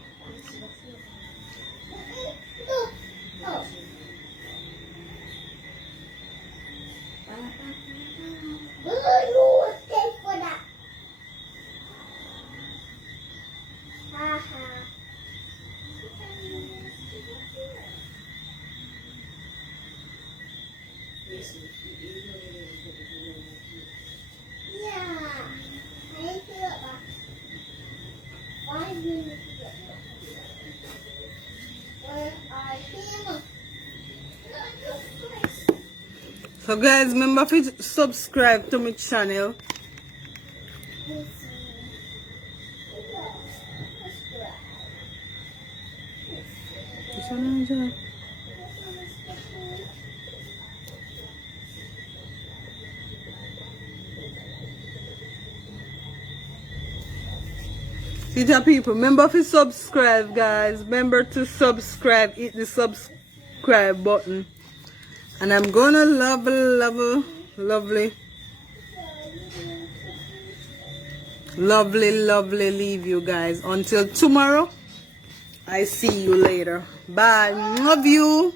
guys, remember to subscribe to my channel. See the people, remember to subscribe, guys. Remember to subscribe, hit the subscribe button. And I'm gonna lovely leave you guys. Until tomorrow, I see you later. Bye. Love you.